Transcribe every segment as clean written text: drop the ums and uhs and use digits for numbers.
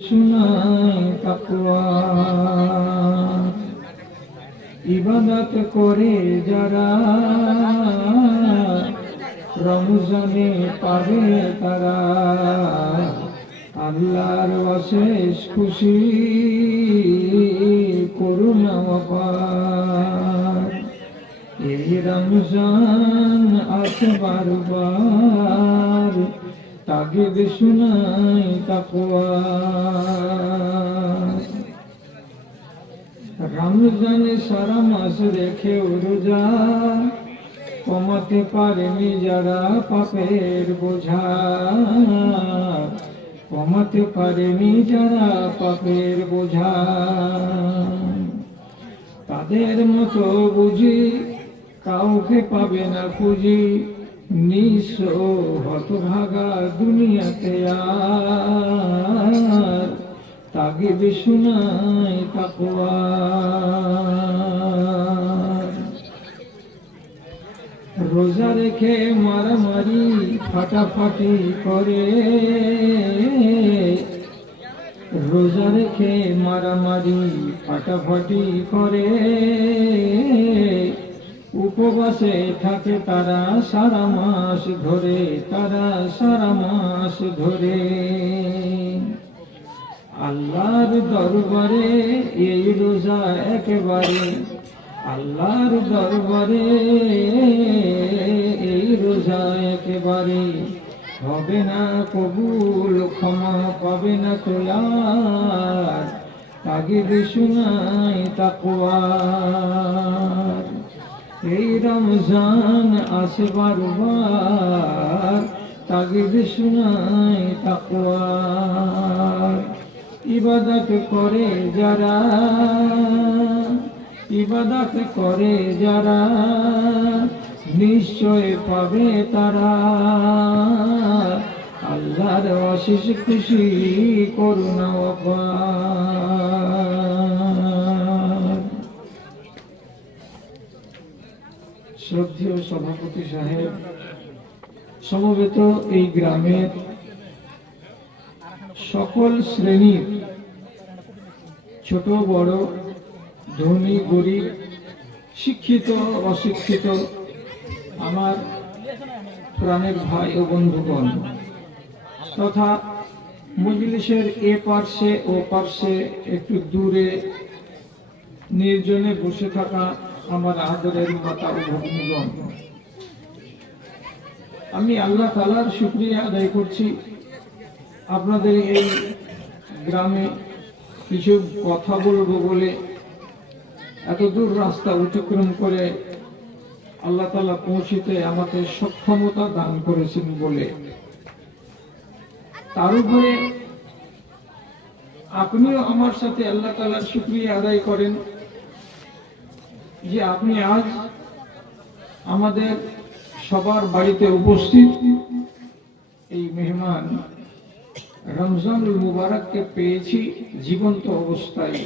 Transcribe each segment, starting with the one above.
শুনাই তাকওয়া ইবাদত করে যারা রমজানে পাবে তারা আল্লাহর অশেষ খুশি করুণা অপার। এই রমজান আসে বারবার তাগিদ শুনাই তাকওয়া। রমজানে সারা মাস রেখে রোজা কমাতে পারেনি যারা পাপের বোঝা, কমাতে পারেনি যারা পাপের বোঝা। তাদের মতো বুঝি কাউকে পাবে না খুঁজি, নিঃস্ব হতভাগা দুনিয়াতে আর তাগিদ শুনাই তাকওয়া। রোজা রেখে মারামারি ফাটাফাটি করে, রোজা রেখে মারামারি ফাটাফাটি করে, উপবাসে থাকে তারা সারা মাস ধরে, তারা সারা মাস ধরে। আল্লাহর দরবারে এই রোজা একেবারে, আল্লাহর দরবারে এই রোজা একেবারে হবে না কবুল, ক্ষমা পাবে না তোলার তাগিদ শুনাই তাকওয়া। এই রমজান আসে বারবার তাগিদ শুনাই তাকওয়া। ইবাদত করে যারা, ইবাদত করে যারা নিশ্চয় পাবে তারা আল্লাহর অশেষ খুশি করুণা অপার। শ্রদ্ধেয় সভাপতি সাহেব, সমবেত এই গ্রামের সকল শ্রেণীর ছোট বড়, ধনী গরিব, শিক্ষিত অশিক্ষিত আমার প্রাণের ভাই ও বন্ধুগণ তথা মজলিসের এ পার্শ্বে ও পার্শ্বে একটু দূরে নির্জনে বসে থাকা আমার আদরের মাতা ও ভগ্নীগণ, আমি আল্লাহ তাআলার শুকরিয়া আদায় করছি আপনাদের এই গ্রামে কিছু কথা বলবো বলে এত দূর রাস্তা অতিক্রম করে আল্লাহ তাআলা পৌঁছিতে আমাকে সক্ষমতা দান করেছেন বলে। তার উপরে আপনিও আমার সাথে আল্লাহ তাআলার শুকরিয়া আদায় করেন যে আপনি আজ আমাদের সবার বাড়িতে উপস্থিত এই মেহমান রমজানুল মুবারককে পেয়েছি জীবন্ত অবস্থায়,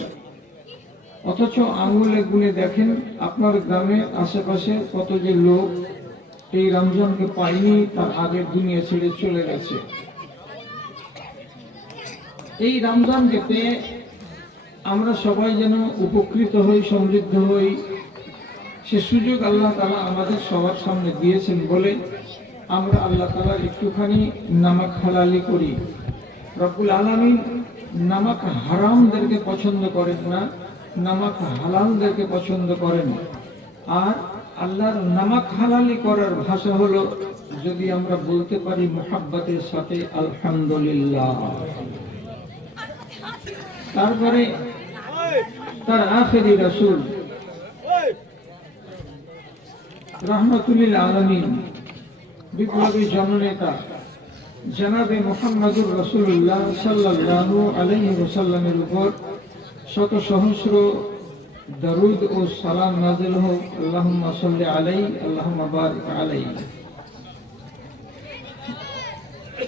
অথচ আঙুলে গুনে দেখেন আপনার গ্রামের আশেপাশে কত যে লোক এই রমজানকে পায়নি, তার আগের দুনিয়া ছেড়ে চলে গেছে। এই রমজানকে পেয়ে আমরা সবাই যেন উপকৃত হই, সমৃদ্ধ হই, সে সুযোগ আল্লাহ তাআলা আমাদের সবার সামনে দিয়েছেন বলে আমরা আল্লাহ তাআলার একটুখানি নামাক হালালি করি। রব্বুল আলামিন নামাক হারামদেরকে পছন্দ করেন না, নামাক হালালদেরকে পছন্দ করেন। আর আল্লাহর নামাক হালালি করার ভাষা হলো যদি আমরা বলতে পারি মুহাব্বতের সাথে আলহামদুলিল্লাহ। তারপরে তার আখেরি রাসূল রাহমাতুল আলামিন বিপ্লবী জননেতা জনাবে মুহাম্মদুর রাসূলুল্লাহ সাল্লাল্লাহু আলাইহি ওয়াসাল্লামের উপর শত সহস্র দরুদ ও সালাম নাযিল হোক। আল্লাহুম্মা সাল্লি আলাইহি আল্লাহুম্মা বারিক আলাইহি।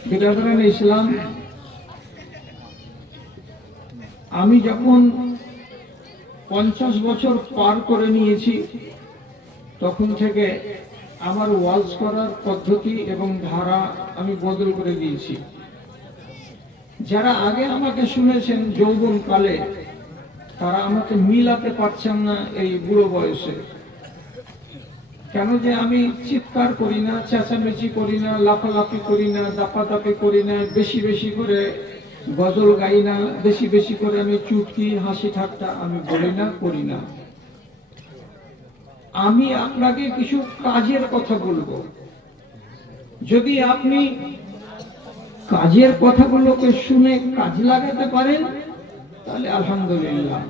বিরাদরান ইসলাম, আমি যখন 50 বছর পার করে নিয়েছি তখন থেকে আমার ওয়াজ করার পদ্ধতি এবং ধারা আমি বদল করে দিয়েছি। যারা আগে আমাকে শুনেছেন যৌবন কালে, তারা আমাকে মিলাতে পারছেন না এই বুড়ো বয়সে। কেন যে আমি চিৎকার করি না, চেঁচামেচি করি না, লাফালাফি করি না, দাপাদাপি করি না, বেশি বেশি করে গজল গাই না, বেশি বেশি করে আমি চুটকি হাসি ঠাট্টা আমি বলি না, করি না। আমি আপনাকে কিছু কাজের কথা বলবো। যদি আপনি কাজের কথাগুলোকে শুনে কাজ লাগাতে পারেন তাহলে আলহামদুলিল্লাহ।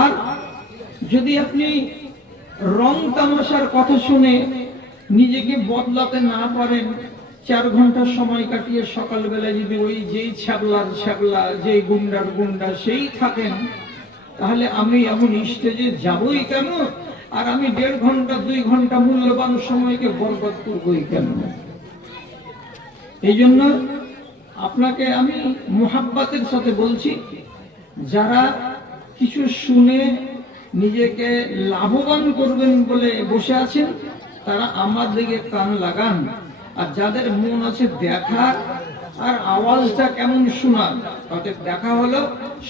আর যদি আপনি রং তামাশার কথা শুনে নিজেকে বদলাতে না পারেন, 4 ঘন্টা সময় কাটিয়ে সকালবেলা যদি ওই যেই ছ্যাবলার ছ্যাবলা, যেই গুন্ডার গুন্ডা সেই থাকেন, তাহলে আমি এমন স্টেজে যাবই কেন, আর আমি 1.5 ঘন্টা 2 ঘন্টা মূল্যবান সময়কে বরবাদ করবই কেন? এই জন্য আপনাকে আমি মোহাব্বতের সাথে বলছি, যারা কিছু শুনে নিজেকে লাভবান করবেন বলে বসে আছেন, তারা আমার দিকে কান লাগান। আর যাদের মন আছে দেখার আর আওয়াজটা কেমন শোনার, তাদের দেখা হলো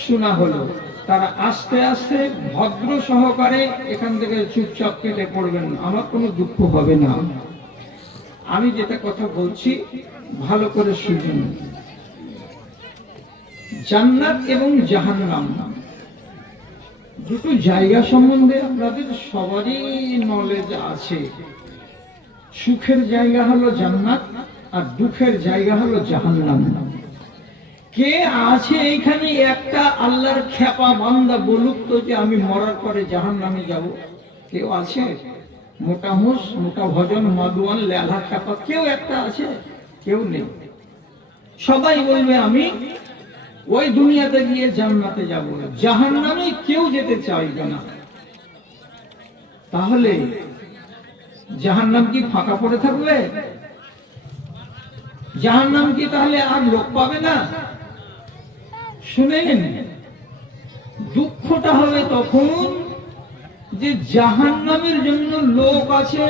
শোনা হলো, তারা আস্তে আস্তে ভদ্র সহকারে এখান থেকে চুপচাপ কেটে পড়বেন, আমার কোনো দুঃখ হবে না। আমি যেটা কথা বলছি ভালো করে শুনুন। জান্নাত এবং জাহান্নাম দুটো জায়গা সম্বন্ধে আপনাদের সবারই নলেজ আছে। সুখের জায়গা হলো জান্নাত আর দুঃখের জায়গা হলো জাহান্নাম। কে আছে এইখানে একটা আল্লাহর খেপা বান্দা বলুক তো যে আমি মরার পরে জাহান্নামে যাব? কেউ আছে? মোটা হুঁস, মোটা ভজন, মাদুয়ান, লেলা খেপা কেউ একটা আছে? কেউ নেই। সবাই বলবে আমি ওই দুনিয়াতে গিয়ে জান্নাতে যাব, জাহান্নামে কেউ যেতে চাইবে না। তাহলে জাহান্নাম কি ফাঁকা পড়ে থাকবে? জাহান্নাম কি তাহলে আর লোক পাবে না? শুনেন, দুঃখটা হবে তখন যে জাহান্নামের জন্য লোক আছে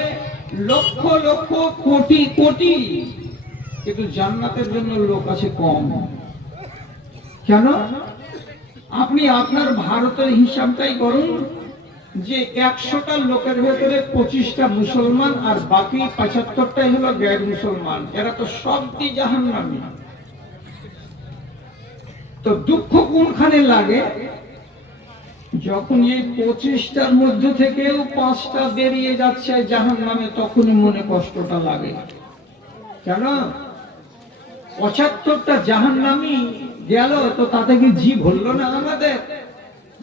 লক্ষ লক্ষ কোটি কোটি, কিন্তু জান্নাতের জন্য লোক আছে কম। কেন? আপনি আপনার ভারতের হিসাবটাই করুন যে 100টা লোকের ভেতরে 25টা মুসলমান আর বাকি 75টাই হলো গ্যার মুসলমান, এরা তো সবই জাহান্নামী। তো দুঃখ কোনখানে লাগে? যখন এই 25টার মধ্যে থেকেও 5টা বেরিয়ে যাচ্ছে জাহান্নামে, তখনই মনে কষ্টটা লাগে। কেন? 75টা জাহান্নামী গেল, তো তাতে কি জীব হলো না আমাদের?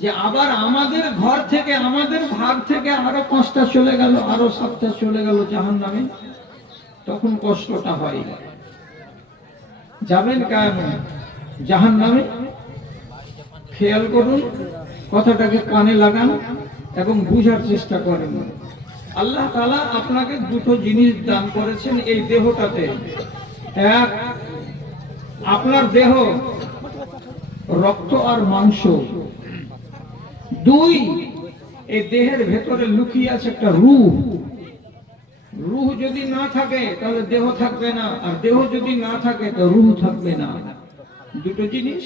যে আবার আমাদের ঘর থেকে, আমাদের ভাগ থেকে আরো 5টা চলে গেল, আরো 7টা চলে গেল জাহান্নামে, তখন কষ্টটা হয়। যাবেন কেমন জাহান্নামে? খেয়াল করুন, কথাটাকে কানে লাগান এবং বুঝার চেষ্টা করেন। আল্লাহ তাআলা আপনাকে দুটো জিনিস দান করেছেন এই দেহটাতে। এক, আপনার দেহ রক্ত আর মাংস। 2, এই দেহের ভেতরে লুকিয়ে আছে একটা রূহ। রূহ যদি না থাকে তাহলে দেহ থাকবে না, আর দেহ যদি না থাকে তো রূহ থাকবে না। দুটো জিনিস।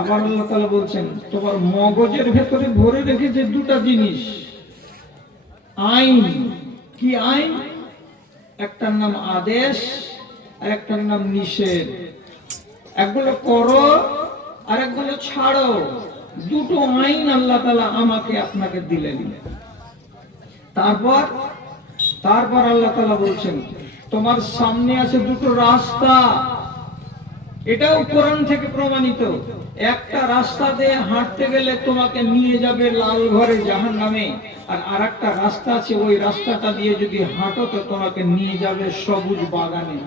আবার আল্লাহ তাআলা বলছেন তোমার মগজের ভেতরে ভরে রেখেছে দুটো জিনিস, আইন। কি আইন? একটার নাম আদেশ আর একটার নাম নিষেধ। একগুলো করো আর একগুলো ছাড়ো। দুটো আইন আল্লাহ তাআলা আমাকে আপনাকে দিলেন। তারপর আল্লাহ তাআলা বলছেন তোমার সামনে আছে দুটো রাস্তা। এটাও কোরআন থেকে প্রমাণিত। একটা রাস্তা দিয়ে হাঁটতে গেলে তোমাকে নিয়ে যাবে লাল ঘরে জাহান্নামে, আর আরেকটা রাস্তা আছে, ওই রাস্তাটা দিয়ে যদি হাঁটো তো তোমাকে নিয়ে যাবে সবুজ বাগানে।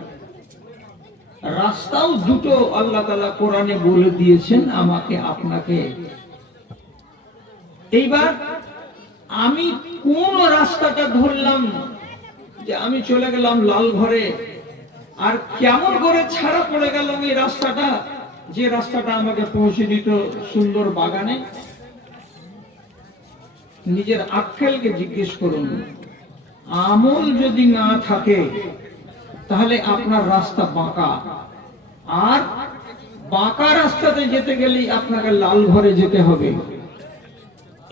রাস্তাও দুটো আল্লাহ তাআলা কোরআনে বলে দিয়েছেন আমাকে আপনাকে। এইবার আমি কোন রাস্তাটা ধরলাম যে আমি চলে গেলাম লাল ঘরে, আর কেমন করে ছাড়া পড়ে গেল এই রাস্তাটা, যে রাস্তাটা আমাকে পৌঁছে দিত সুন্দর বাগানে? নিজের আক্কেলকে জিজ্ঞেস করুন। আমল যদি না থাকে তাহলে আপনার রাস্তা বাঁকা, আর বাঁকা রাস্তাতে যেতে গেলেই আপনাকে লাল ঘরে যেতে হবে।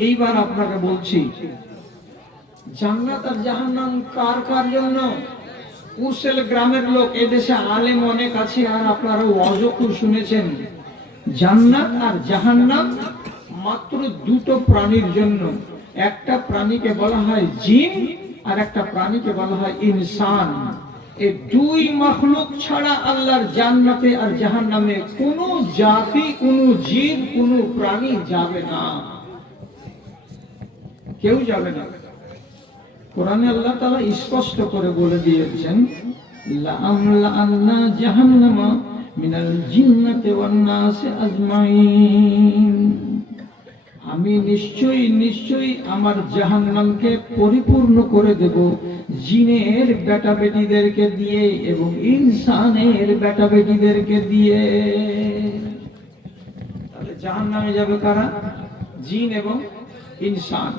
এইবার আপনাকে বলছি, জান্নাত আর জাহান্নাম কার কার জন্য? কুশল গ্রামের লোক, এদেশে আলেম অনেক আছে, আর আপনারা ওয়াজও শুনেছেন। জান্নাত আর জাহান্নাম মাত্র দুটো প্রাণীর জন্য। একটা প্রাণীকে বলা হয় জিন, আর একটা প্রাণীকে বলা হয় ইনসান। এই দুই মাখলুক ছাড়া আল্লাহর জান্নাতে আর জাহান্নামে কোনো জাতি, কোনো জীব, কোনো প্রাণী যাবে না, কেউ যাবে না। কোরআনে আল্লাহ তাআলা স্পষ্ট করে বলে দিয়েছেন, লাআমলাআন্না জাহান্নামা মিনাল জিন্নাতি ওয়ান নাসি আজমাইন। আমি নিশ্চয়ই আমার জাহান্নামকে পরিপূর্ণ করে দেব জিনের বেটা বেটিদেরকে দিয়ে এবং ইনসানের বেটা বেটিদেরকে দিয়ে। তাহলে জাহান্নামে যাবে কারা? জিন এবং ইনসান।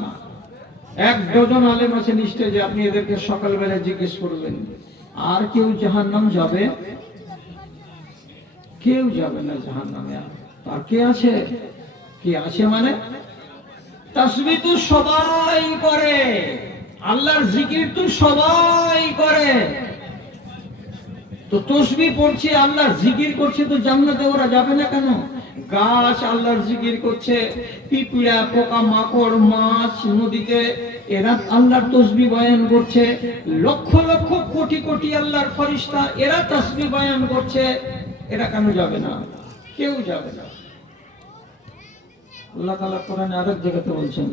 এক ডজন আলেম আছে নিশ্চয়, যে আপনি এদেরকে সকালবেলা জিজ্ঞেস করবেন। আর কেউ জাহান্নাম যাবে? কেউ যাবে না জাহান্নামে। আর কে আছে? কে আছে মানে তাসবিহ তো সবাই করে, আল্লাহর জিকির তো সবাই করে। তো তাসবিহ পড়ছে, আল্লাহর জিকির করছে, তো জান্নাতে ওরা যাবে না কেন? গাছ আল্লাহর জিকির করছে, পিঁপড়া, পোকা মাকড়, মাছ নদীতে এরা আল্লাহর তাসবিহ বয়ান করছে, লক্ষ লক্ষ কোটি কোটি আল্লাহর ফেরেশতা এরা তাসবিহ বয়ান করছে, এরা কেন যাবে না? কেউ যাবে না। আল্লাহ তাআলা কোরআনে আরেক জায়গাতে বলছেন,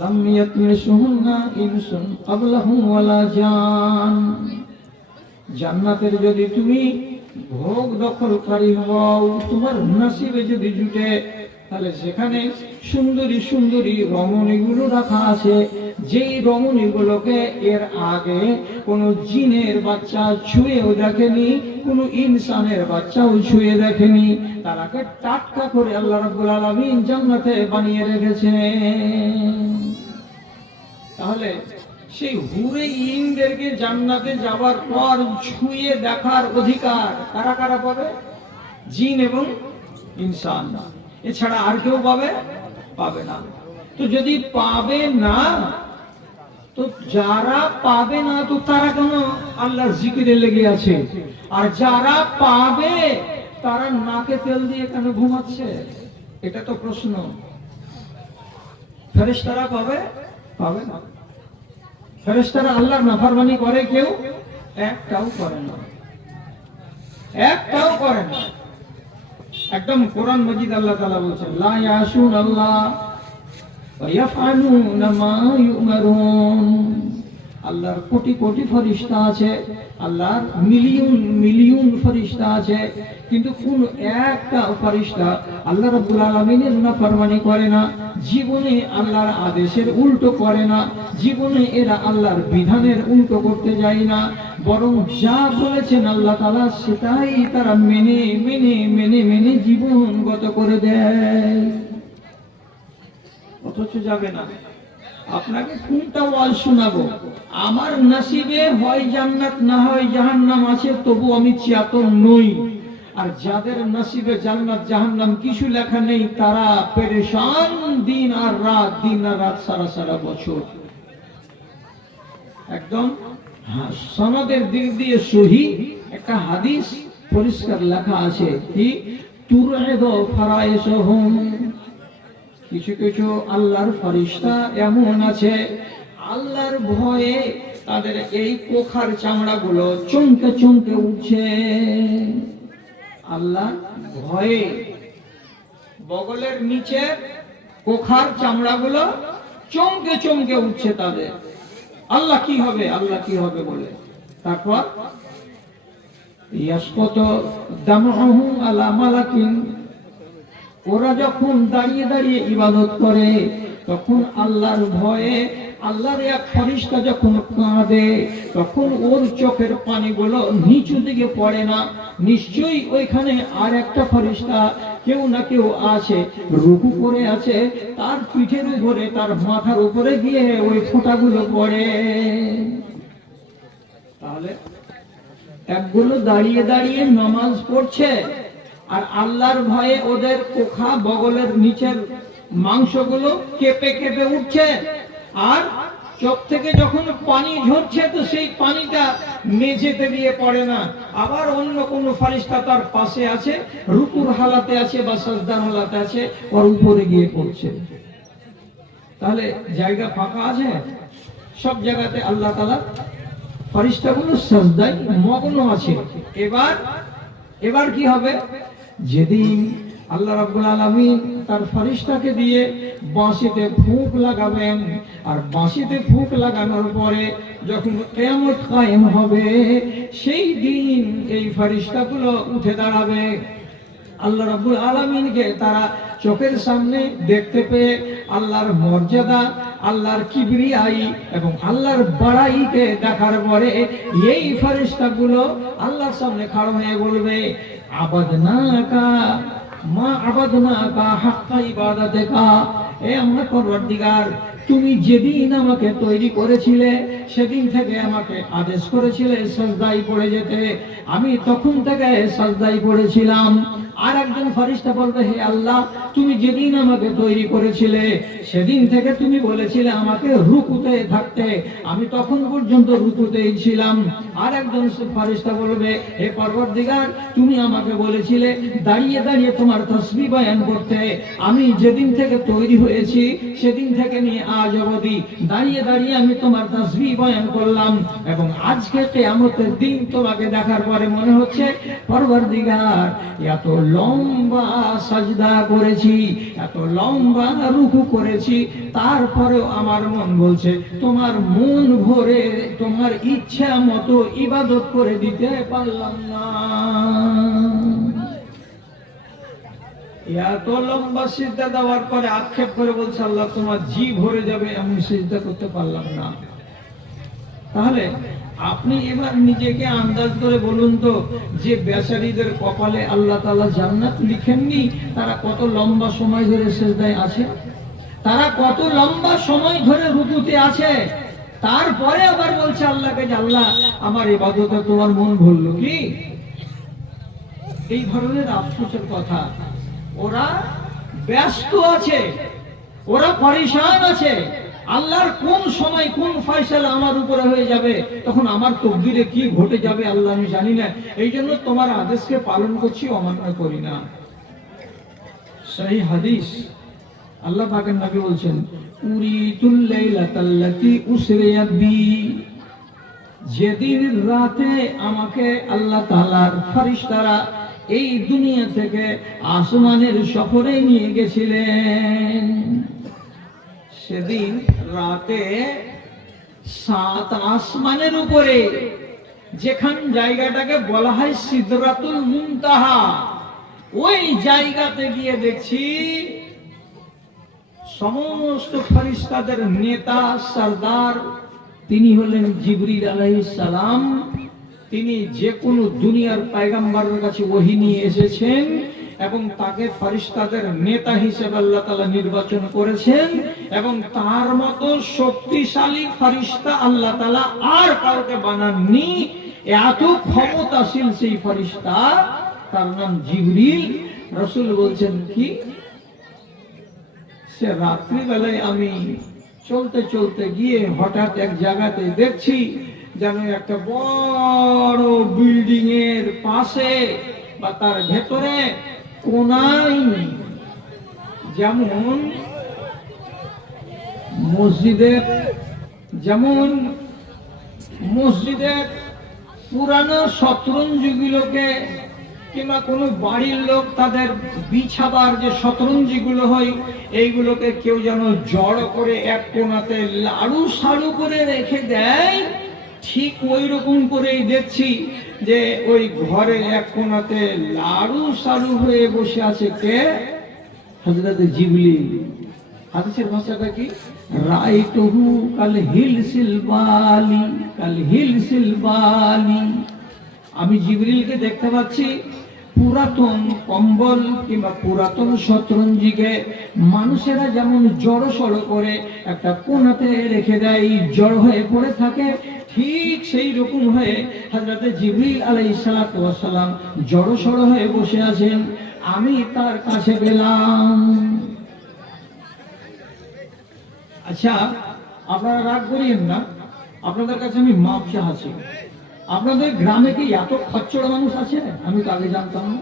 লাম ইয়াতমিসুহুন্না ইনসুন ক্বাবলাহুম ওয়ালা জান। জান্নাতের যদি তুমি ভোগ দখলকারী হও, তোমার নসিবে যদি জুটে, তাহলে সেখানে সুন্দরী সুন্দরী রমণীগুলো রাখা আছে, যেই রমণীগুলোকে এর আগে কোনো জিনের বাচ্চা ছুঁয়েও দেখেনি, কোনো ইনসানের বাচ্চাও ছুঁয়ে দেখেনি। তারাকে টাটকা করে আল্লাহ রাব্বুল আলামিন জান্নাতে বানিয়ে রেখেছেন। তাহলে সেই হুরে ইনদেরকে জান্নাতে যাবার পর ছুঁয়ে দেখার অধিকার কারা কারা পাবে? জিন এবং ইনসান। এছাড়া আর কেউ পাবে না। তো যদি পাবে না, তো যারা পাবে না তো তারা কেন আল্লাহর জিকিরে লেগে আছে? আর যারা পাবে তারা নাকে তেল দিয়ে কেন ঘুমাচ্ছে? এটা তো প্রশ্ন। ফেরেশতারা পাবে না। ফেরেশতারা আল্লাহর নাফরমানি করে কেউ? একটাও করে না, একটাও করে না। একদম কোরআন মাজিদ আল্লাহ তাআলা বলেছেন, লা ইয়াসুন আল্লাহ ওয়া ইয়াফআলুনা মা ইউমারুন। আল্লাহর কোটি কোটি ফেরেশতা আছে, আল্লাহর মিলিয়ন মিলিয়ন ফেরেশতা আছে, কিন্তু কোন একটা ফেরেশতা আল্লাহ রাব্বুল আলামিনের নাফরমানি করে না, জীবনে আল্লাহর আদেশের উল্টো করে না, জীবনে এরা আল্লাহর বিধানের উল্টো করতে যায় না, বরং যা বলেছেন আল্লাহ তাআলা সেটাই তারা মেনে মেনে মেনে মেনে জীবন গত করে দেয়। অথচ যাবে না। আপনাকে কোনটা ওয়াজ শোনাবো? আমার নসিবে হয় জান্নাত না হয় জাহান্নাম আছে, তবু আমি চিয়াতন নই। আর যাদের নসিবে জান্নাত জাহান্নাম কিছু লেখা নেই, তারা পেরেশান দিন আর রাত সারা সারা বছর। একদম সনদের দিক দিয়ে সহি একটা হাদিস পরিষ্কার লেখা আছে, কি তুরঈদু ফারাইসহুম। কিছু কিছু আল্লাহর ফেরেশতা এমন আছে, আল্লাহর ভয়ে তাদের এই কোখার চামড়াগুলো চমকে চমকে উঠছে। আল্লাহর ভয়ে বগলের নিচে কোখার চামড়াগুলো চমকে চমকে উঠছে তাদের। আল্লাহ কি হবে, আল্লাহ কি হবে বলে। তারপর ইয়াসকুতু দামউহু আলা মালাকিন। ওরা যখন দাঁড়িয়ে দাঁড়িয়ে ইবাদত করে, তখন আল্লাহর ভয়ে আল্লাহর এক ফেরেশতা যখন কাঁদে, তখন ওর চোখের পানিগুলো নিচু দিকে পড়ে না, নিশ্চয়ই ওইখানে আর একটা ফেরেশতা কেউ না কেউ আছে, রুকু করে আছে, তার পিঠের উপরে তার মাথার উপরে গিয়ে ওই ফোঁটাগুলো পড়ে। তাহলে একগুলো দাঁড়িয়ে দাঁড়িয়ে নামাজ পড়ছে, আর আল্লাহর ভয়ে ওদের কোখা বগলের নিচের মাংসগুলো কেঁপে কেঁপে উঠছে, আর চোখ থেকে যখন পানি ঝরছে তো সেই পানিটা মেঝেতে দিয়ে পড়ে না, আবার অন্য কোন ফারিস্তা তার পাশে আছে, রুকুর হালাতে আছে বা সাজদার হালাতে আছে, ওর উপরে গিয়ে পড়ছে। তাহলে জায়গা ফাঁকা আছে? সব জায়গাতে আল্লাহ তাআলা ফারিস্তাগুলো সাজদায় মগ্ন আছে। এবার কি হবে? যেদিন আল্লাহ রাব্বুল আলামিন তার ফারিস্তাকে দিয়ে বাঁশিতে ফুঁক লাগাবেন, আর বাঁশিতে ফুঁক লাগানোর পরে যখন কিয়ামত কায়েম হবে, সেই দিন এই ফারিস্তাগুলো উঠে দাঁড়াবে। আল্লাহ রাব্বুল আলামিনকে তারা চোখের সামনে দেখতে পেয়ে আল্লাহর মর্যাদা, আল্লাহর কিবরিয়াই এবং আল্লাহর বড়াইকে দেখার পরে এই ফারিস্তাগুলো আল্লাহর সামনে খাড়া হয়ে বলবে, আবাদনাকা মা আবাদনাকা হাক্কা ইবাদাতিকা, এ আমার পরওয়ারদিগার, তুমি যেদিন আমাকে তৈরি করেছিলে সেদিন থেকে আমাকে আদেশ করেছিলে সাজদায় পড়ে যেতে, আমি তখন থেকে সাজদায় পড়েছিলাম। আর একজন ফারিস্তা বলবে, হে আল্লাহ, তুমি যেদিন আমাকে তৈরি করেছিলে সেদিন থেকে তুমি বলেছিলে আমাকে রুকুতে থাকতে, আমি তখন পর্যন্ত রুকুতেই ছিলাম। আর একজন ফারিস্তা বলবে, হে পরওয়ারদিগার, তুমি আমাকে বলেছিলে দাঁড়িয়ে দাঁড়িয়ে তোমার তাসবিহ বয়ান করতে, আমি যেদিন থেকে তৈরি হয়েছি সেদিন থেকে নিয়ে আজ অবধি দাঁড়িয়ে দাঁড়িয়ে আমি তোমার তাসবিহ বয়ান করলাম, এবং আজকে কিয়ামতের দিন তোমাকে দেখার পরে মনে হচ্ছে পরওয়ারদিগার এত লম্বা সাজদা করেছি, এত লম্বা রুকু করেছি, তারপরেও আমার মন বলছে তোমার মন ভরে তোমার ইচ্ছা মতো ইবাদত করে দিতে পারলাম না। এত লম্বা সিজদা দেওয়ার পরে আক্ষেপ করে বলছে, আল্লাহ তোমার জি ভরে যাবে, আমি সিজদা করতে পারলাম না। তাহলে আপনি এবার নিজেকে আন্দাজ করে বলুন তো, যে বেচারীদের কপালে আল্লাহ তাআলা জান্নাত লিখেননি, তারা কত লম্বা সময় ধরে সিজদায় আছে, তারা কত লম্বা সময় ধরে রুকুতে আছে, তারপরে আবার বলছে আল্লাহকে যে আল্লাহ আমার ইবাদতে তোমার মন ভরল কি? এই ধরনের আফসোসের কথা। ওরা ব্যস্ত আছে, ওরা পরেশান আছে, আল্লাহর কোন সময় কোন ফয়সালা আমার উপরে হয়ে যাবে, তখন আমার তকদিরে কি ঘটে যাবে আল্লাহ আমি জানি না, এই জন্য তোমার আদেশকে পালন করছি, অমান্য করি না। সহিহ হাদিস, আল্লাহ পাকের নবী বলছেন, উরিতুল লাইলাতাল্লাতী উসরিয়া বি, যেদিন রাতে আমাকে আল্লাহ তাআলার ফেরেশতারা এই দুনিয়া থেকে আসমানের সফরে নিয়ে গেছিলেন, সেদিন রাতে 7 আসমানের উপরে, যেখান জায়গাটাকে বলা হয় সিদরাতুল মুনতাহা, ওই জায়গাতে গিয়ে দেখছি সমস্ত ফেরেশতাদের নেতা সরদার, তিনি হলেন জিবরিল আলাইহিস সালাম। তিনি যে কোনো দুনিয়ার পয়গম্বরের কাছে ওহী নিয়ে এসেছেন এবং তাকে ফেরেশতাদের নেতা হিসেবে আল্লাহ তাআলা নির্বাচন করেছেন, এবং তার মতো শক্তিশালী ফেরেশতা আল্লাহ তাআলা আর কাউকে বানাননি। এত ক্ষমতাশীল সেই ফেরেশতা, তার নাম জিবরিল। রাসূল বলছেন কি, সে রাত্রি বেলায় আমি চলতে চলতে গিয়ে হঠাৎ এক জায়গাতে দেখছি যেন একটা বড় বিল্ডিং এর পাশে বা তার ভেতরে কোনায়, যেমন মসজিদের পুরানো শতরঞ্জিগুলোকে, কিংবা কোনো বাড়ির লোক তাদের বিছাবার যে শতরঞ্জিগুলো হয়, এইগুলোকে কেউ যেন জড়ো করে এক কোণাতে লাড়ু সাড়ু করে রেখে দেয়, ঠিক ওই রকম করেই দেখছি যে ওই ঘরে এক কোণাতে লাড়ু সাড়ু হয়ে বসে আছে কে? হযরত জিবরিল। হাদিসের ভাষাটা কি? রাইতুহু কাল হিলসিল বালি, কাল হিলসিল বালি। আমি জিবরিলকে দেখতে পাচ্ছি পুরাতন কম্বল কিংবা পুরাতন শতরঞ্জিকে মানুষেরা যেমন জড়ো সড়ো করে একটা কোণাতে রেখে দেয়, জড়ো হয়ে পড়ে থাকে, ঠিক সেই রকম হয়ে হযরত জিবরিল আলাইহিস সালাতু ওয়াস সালাম জড়সড় হয়ে বসে আছেন। আমি তার কাছে গেলাম। আচ্ছা, আপনারা রাগ করিয়েন না, আপনাদের কাছে আমি মাপ চাচ্ছি। আপনাদের গ্রামে কি এত খচ্চড় মানুষ আছে? আমি তো আগে জানতাম না।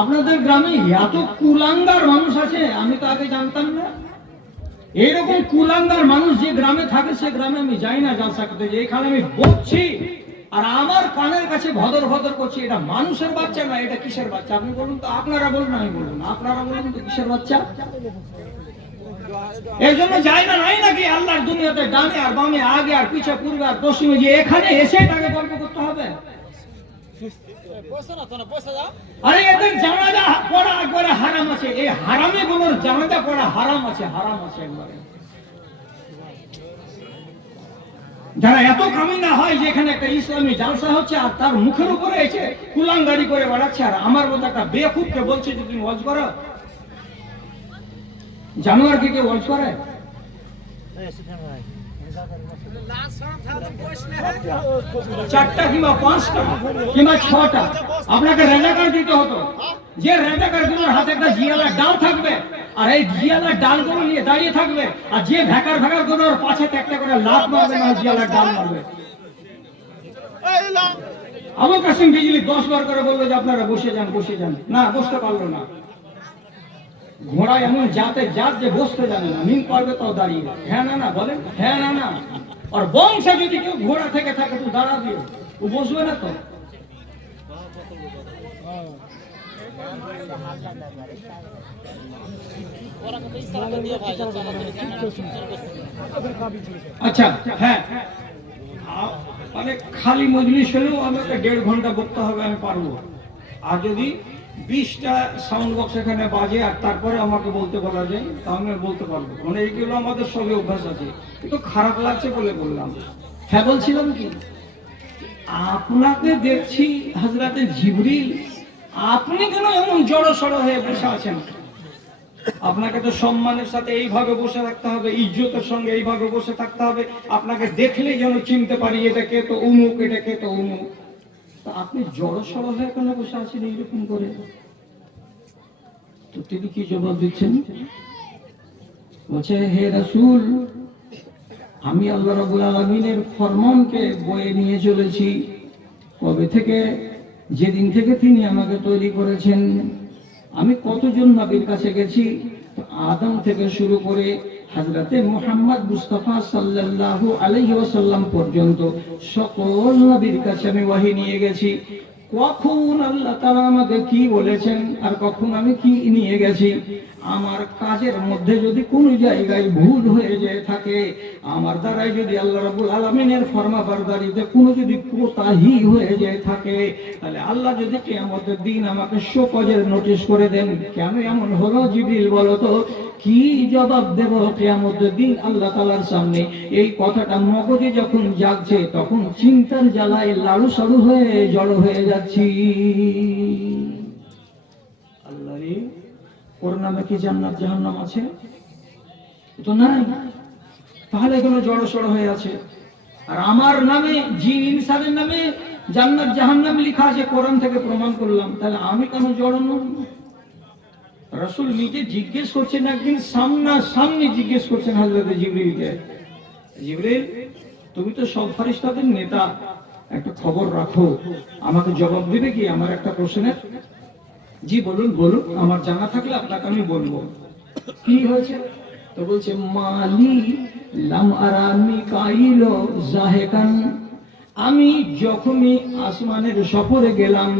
আপনাদের গ্রামে এত কুলাঙ্গার মানুষ আছে? আমি তো আগে জানতাম না। এইরকম কুলাঙ্গার মানুষ যে গ্রামে থাকে, সে গ্রামে আমি যাই না যা সাথে, যে এখানে আমি বলছি আর আমার কানের কাছে ভদর ভদর করছি, এটা মানুষের বাচ্চা না, এটা কিসের বাচ্চা? আপনি বলুন তো, আপনারা বলুন, আমি বলুন, আপনারা বলুন তো কিসের বাচ্চা? এর জন্য যাই না নাই নাকি আল্লাহর দুনিয়াতে ডানে আর বামে, আগে আর পিছে, পূর্বে আর পশ্চিমে, যে এখানে এসে তাকে গল্প করতে হবে? আরে এদের জানাজা পড়া একবারে হারাম আছে। এই হারামে গুলোর জানাজা পড়া হারাম আছে, হারাম আছে একবারে। যারা এত কামিনা হয় যে এখানে একটা ইসলামী জালসা হচ্ছে আর তার মুখের উপরে এসে কুলাঙ্গারি করে বেড়াচ্ছে, আর আমার মতো একটা বেকুবকে বলছে যে তুমি ওয়াজ করো। জানোয়ারকে কেউ ওয়াজ করে? চারটা কিংবা পাঁচটা কিংবা ছটা আপনাকে রেজাকার দিতে হতো, যে রেজাকার গুলোর হাতে একটা জিয়ালার ডাল থাকবে, আর এই জিয়ালার ডালগুলো নিয়ে দাঁড়িয়ে থাকবে, আর যে ভ্যাকার ভ্যাকার গুলোর পাশে একটা করে লাফ মারবে না, জিয়ালার ডাল মারবে। আবু কাসিম বিজলি 10 বার করে বললো যে আপনারা বসে যান, বসে যান, না বসতে পারলো না। ঘোড়া এমন যাতে জাত যে বসতে জানে না, নিম পারবে তাও দাঁড়িয়ে। হ্যাঁ না না বলেন, হ্যাঁ না না। আর বংশে যদি কেউ ঘোড়া থেকে থাকে তো দাঁড়া দিও, ও বসবে না তো। আচ্ছা, হ্যাঁ, মানে খালি মজলিস হলেও আমাকে 1.5 ঘন্টা বলতে হবে, আমি পারবো। আর যদি 20টা সাউন্ড বক্স এখানে বাজে আর তারপরে আমাকে বলতে বলা যায়, তাহলে বলতে পারবো। মানে এইগুলো আমাদের সবই অভ্যাস আছে, কিন্তু খারাপ লাগছে বলে বললাম। হ্যাঁ বলছিলাম কি, আপনাকে দেখছি হযরতে জিবরিল, আপনি কেন এমন জড়সড় হয়ে বসে আছেন? আপনাকে তো সম্মানের সাথে এইভাবে বসে থাকতে হবে, ইজ্জতের সঙ্গে এইভাবে বসে থাকতে হবে। আপনাকে দেখলেই যেন চিনতে পারি এটা কে তো উমুক, এটা কে তো উমুক। তা আপনি জড়সড় হয়ে কেন বসে আছেন এইরকম করে? তো তিনি কি জবাব দিচ্ছেন? বলছে, হে রাসূল, আমি আল্লাহ রাব্বুল আলামিনের ফরমানকে বয়ে নিয়ে চলেছি। কবে থেকে? যেদিন থেকে তিনি আমাকে তৈরি করেছেন। আমি কতজন নবীর কাছে গেছি, আদম থেকে শুরু করে হযরতে মুহাম্মদ মুস্তাফা সাল্লাল্লাহু আলাইহি ওয়াসাল্লাম পর্যন্ত সকল নবীর কাছে আমি ওহী নিয়ে গেছি। কখন আল্লাহ তাআলা আমাকে কি বলেছেন আর কখন আমি কি নিয়ে গেছি, আমার কাজের মধ্যে যদি কোনো জায়গায় ভুল হয়ে যায় থাকে, আমার দ্বারাই যদি আল্লাহ রাব্বুল আলামিনের ফরমাবরদারিতে কোনো যদি কোতাহি হয়ে যায় থাকে, তাহলে আল্লাহ যদি কিয়ামতের দিন আমাকে শোকজের নোটিশ করে দেন, কেন এমন হলো জিবরিল বলো তো, কি জবাব দেব কিয়ামতের দিন আল্লাহ তাআলার সামনে? এই কথাটা মগজে যখন জাগছে, তখন চিন্তার জ্বালায় লাড়ু সাড়ু হয়ে জড় হয়ে যাচ্ছি। আল্লাহ রে, ওর নামে কি জান্নাত জাহান্নাম আছে? তো নাই, তাহলে এগুলো জড়সড় হয়ে আছে। আর আমার নামে, জিন ইনসানের নামে জান্নাত জাহান্নাম লেখা আছে, কোরআন থেকে প্রমাণ করলাম, তাহলে আমি কেন জড় নই? রাসূল নিজে জিজ্ঞেস করছেন, একদিন সামনাসামনি জিজ্ঞেস করছেন হযরত জিবরিলকে, জিবরিল তুমি তো সব ফেরেশতাদের নেতা, একটা খবর রাখো, আমাকে জবাব দিবে কি আমার একটা প্রশ্নের? জি বলুন বলুন, আমার জানা থাকলে আপনাকে আমি বলবো। কি হয়েছে? তো বলছে, মালি লাম আরা মিকাইল জাহেকান, আমি যখনই আসমানের সফরে গেলাম,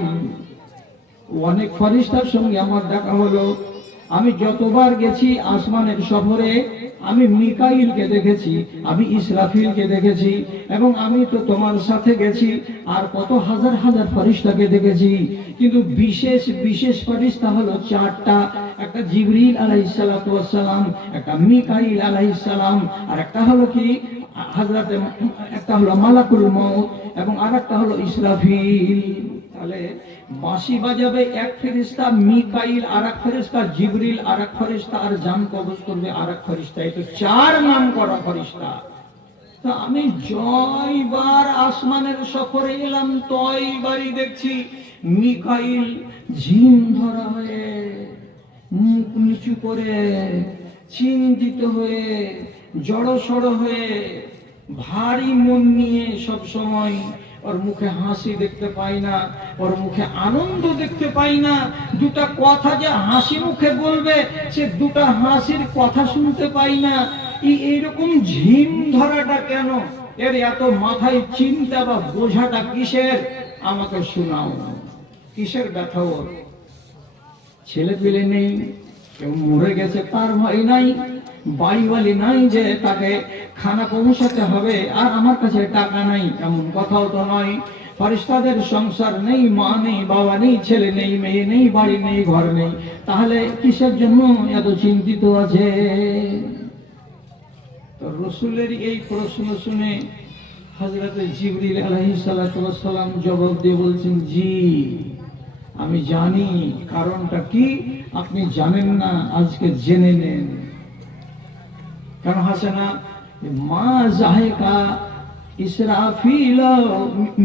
অনেক ফেরেশতার সঙ্গে আমার দেখা হলো। আমি যতবার গেছি আসমানের সফরে, আমি মিকাইলকে দেখেছি, আমি ইসরাফিলকে দেখেছি, এবং আমি তো তোমার সাথে গেছি, আর কত হাজার হাজার ফেরেশতাকে দেখেছি, কিন্তু বিশেষ বিশেষ ফেরেশতা হলো 4টা। একটা জিবরিল আলাইহিস সালাতু ওয়াস সালাম, একটা মিকাইল আলাইহিস সালাম, আর একটা হলো কি হযরতে, একটা হলো মালাকুল মউত, এবং আরেকটা হলো ইসরাফিল। তাহলে বাঁশি বাজাবে এক ফেরেশতা মিকাইল, আরেক ফেরেশতা জিবরিল, আরেক ফেরেশতা আর জান কবজ করবে আরেক ফেরেশতা। এই তো 4 নাম করা ফেরেশতা। তো আমি জয়বার আসমানের সফরে এলাম, তয়বারই দেখছি মিকাইল ঝিম ধরা হয়ে, মুখ নিচু করে, চিন্তিত হয়ে, জড়সড় হয়ে, ভারী মন নিয়ে সব সময়। ওর মুখে হাসি দেখতে পাই না, ওর মুখে আনন্দ দেখতে পাই না। দুটা কথা যে হাসি মুখে বলবে, সে দুটা হাসির কথা শুনতে পাই না। এইরকম ঝিম ধরাটা কেন? এর এত মাথায় চিন্তা বা বোঝাটা কিসের? আমাকে শোনাও। কিসের ব্যথা ওর? ছেলে পেলে নেই, কেউ মরে গেছে তার ভয় নাই, বাড়িওয়ালি নাই যে তাকে খানা পৌঁছাতে হবে, আর আমার কাছে টাকা নাই, এমন কথাও তো নয়। ফেরেশতাদের সংসার নেই, মা নেই, বাবা নেই, ছেলে নেই, মেয়ে নেই, বাড়ি নেই, ঘর নেই, তাহলে কিসের জন্য এত চিন্তিত আছে? তো রাসূলের এই প্রশ্ন শুনে হযরত জিবরিল আলাইহিস সালাতু ওয়াস সালাম জবাব দিয়ে বলছেন, জি আমি জানি। কারণটা কি আপনি জানেন না, আজকে জেনে নেন। কারণ আছে না, মা জাহেকা ইসরাফিল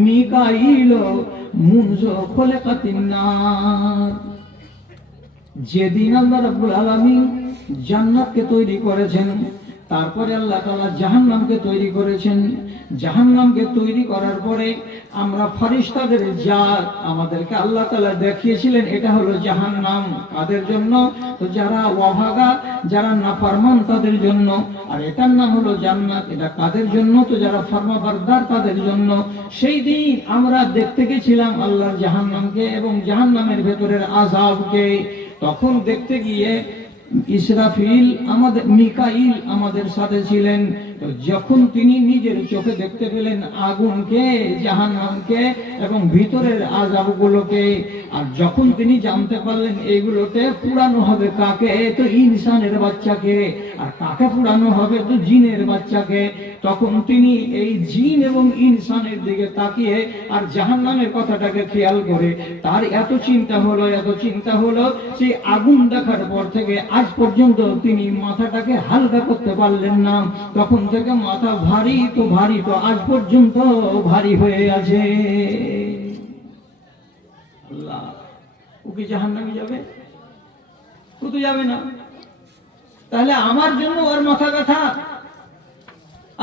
মিকাইল মুনজ খলকাতিন নার। যেদিন আল্লাহ রাব্বুল আলামিন জান্নাতকে তৈরি করেছেন, তারপরে আল্লাহ তাআলা জাহান্নামকে তৈরি করেছেন। জাহান্নামকে তৈরি করার পরে আমরা ফেরেশতাদের জাত আমাদেরকে আল্লাহ তাআলা দেখিয়েছিলেন, এটা হলো জাহান্নাম। কাদের জন্য? তো যারা ওয়াভাগা, যারা নাফরমান তাদের জন্য। আর এটার নাম হলো জান্নাত। এটা কাদের জন্য? তো যারা ফরমাবরদার তাদের জন্য। সেই দিন আমরা দেখতে গেছিলাম আল্লাহর জাহান্নামকে এবং জাহান্নামের ভেতরের আযাবকে। তখন দেখতে গিয়ে ইসরাফিল আমাদের, মিকাইল আমাদের সাথে ছিলেন। তো যখন তিনি নিজের চোখে দেখতে পেলেন আগুনকে, জাহান্নামকে এবং ভিতরের আযাবগুলোকে, আর যখন তিনি জানতে পারলেন এইগুলোতে পুরানো হবে কাকে? তো ইনসানের বাচ্চাকে। আর কাকে পুরানো হবে? তো জিনের বাচ্চাকে। তখন তিনি এই জিন এবং ইনসানের দিকে তাকিয়ে আর জাহান্নামের কথাটাকে খেয়াল করে তার এত চিন্তা হলো, এত চিন্তা হলো, সেই আগুন দেখার পর থেকে আজ পর্যন্ত তিনি মাথাটাকে হালকা করতে পারলেন না। তখন থেকে মাথা ভারী তো ভারী, তো আজ পর্যন্ত ভারী হয়ে আছে। আল্লাহ, ও কি জাহান্নামে যাবে? ও তো যাবে না। তাহলে আমার জন্য ওর মাথা ব্যথা,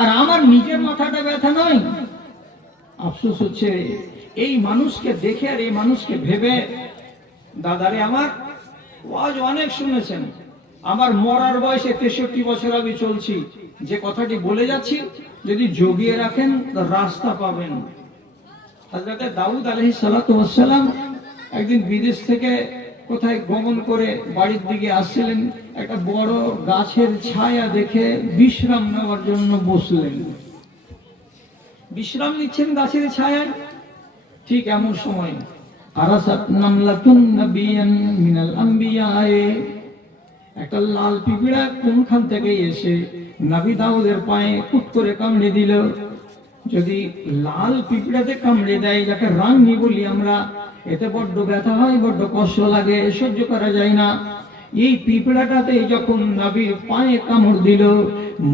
আর আমার নিজের মাথাটা ব্যথা নয়। আফসোস হচ্ছে এই মানুষকে দেখে আর এই মানুষকে ভেবে। দাদারে আমার ওয়াজ অনেক শুনেছেন, আমার মরার বয়সে 63 বছর আমি চলছি। যে কথাটি বলে যাচ্ছি যদি জগিয়ে রাখেন তো রাস্তা পাবেন। হযরত দাউদ আলাইহিস সালাতু ওয়াস সালাম একদিন বিদেশ থেকে কোথায় গমন করে বাড়ির দিকে আসছিলেন, একটা বড় গাছের ছায়া দেখে বিশ্রাম নেওয়ার জন্য বসলেন। বিশ্রাম নিচ্ছেন গাছের ছায়ায়। ঠিক এমন সময় আরাসাত নামলাতুন নাবিয়ান মিনাল আম্বিয়ায়ে, একটা লাল পিঁপড়া কোনখান থেকে এসে নবী দাউদের পায়ে কুট করে কামড়ে দিল। যদি লাল পিঁপড়াতে কামড়ে দেয়, যাকে রাঙনি বলি আমরা, এতে বড্ড ব্যথা হয়, বড্ড কষ্ট লাগে, সহ্য করা যায় না। এই পিঁপড়াটাতে যখন নবীর পায়ে কামড় দিল,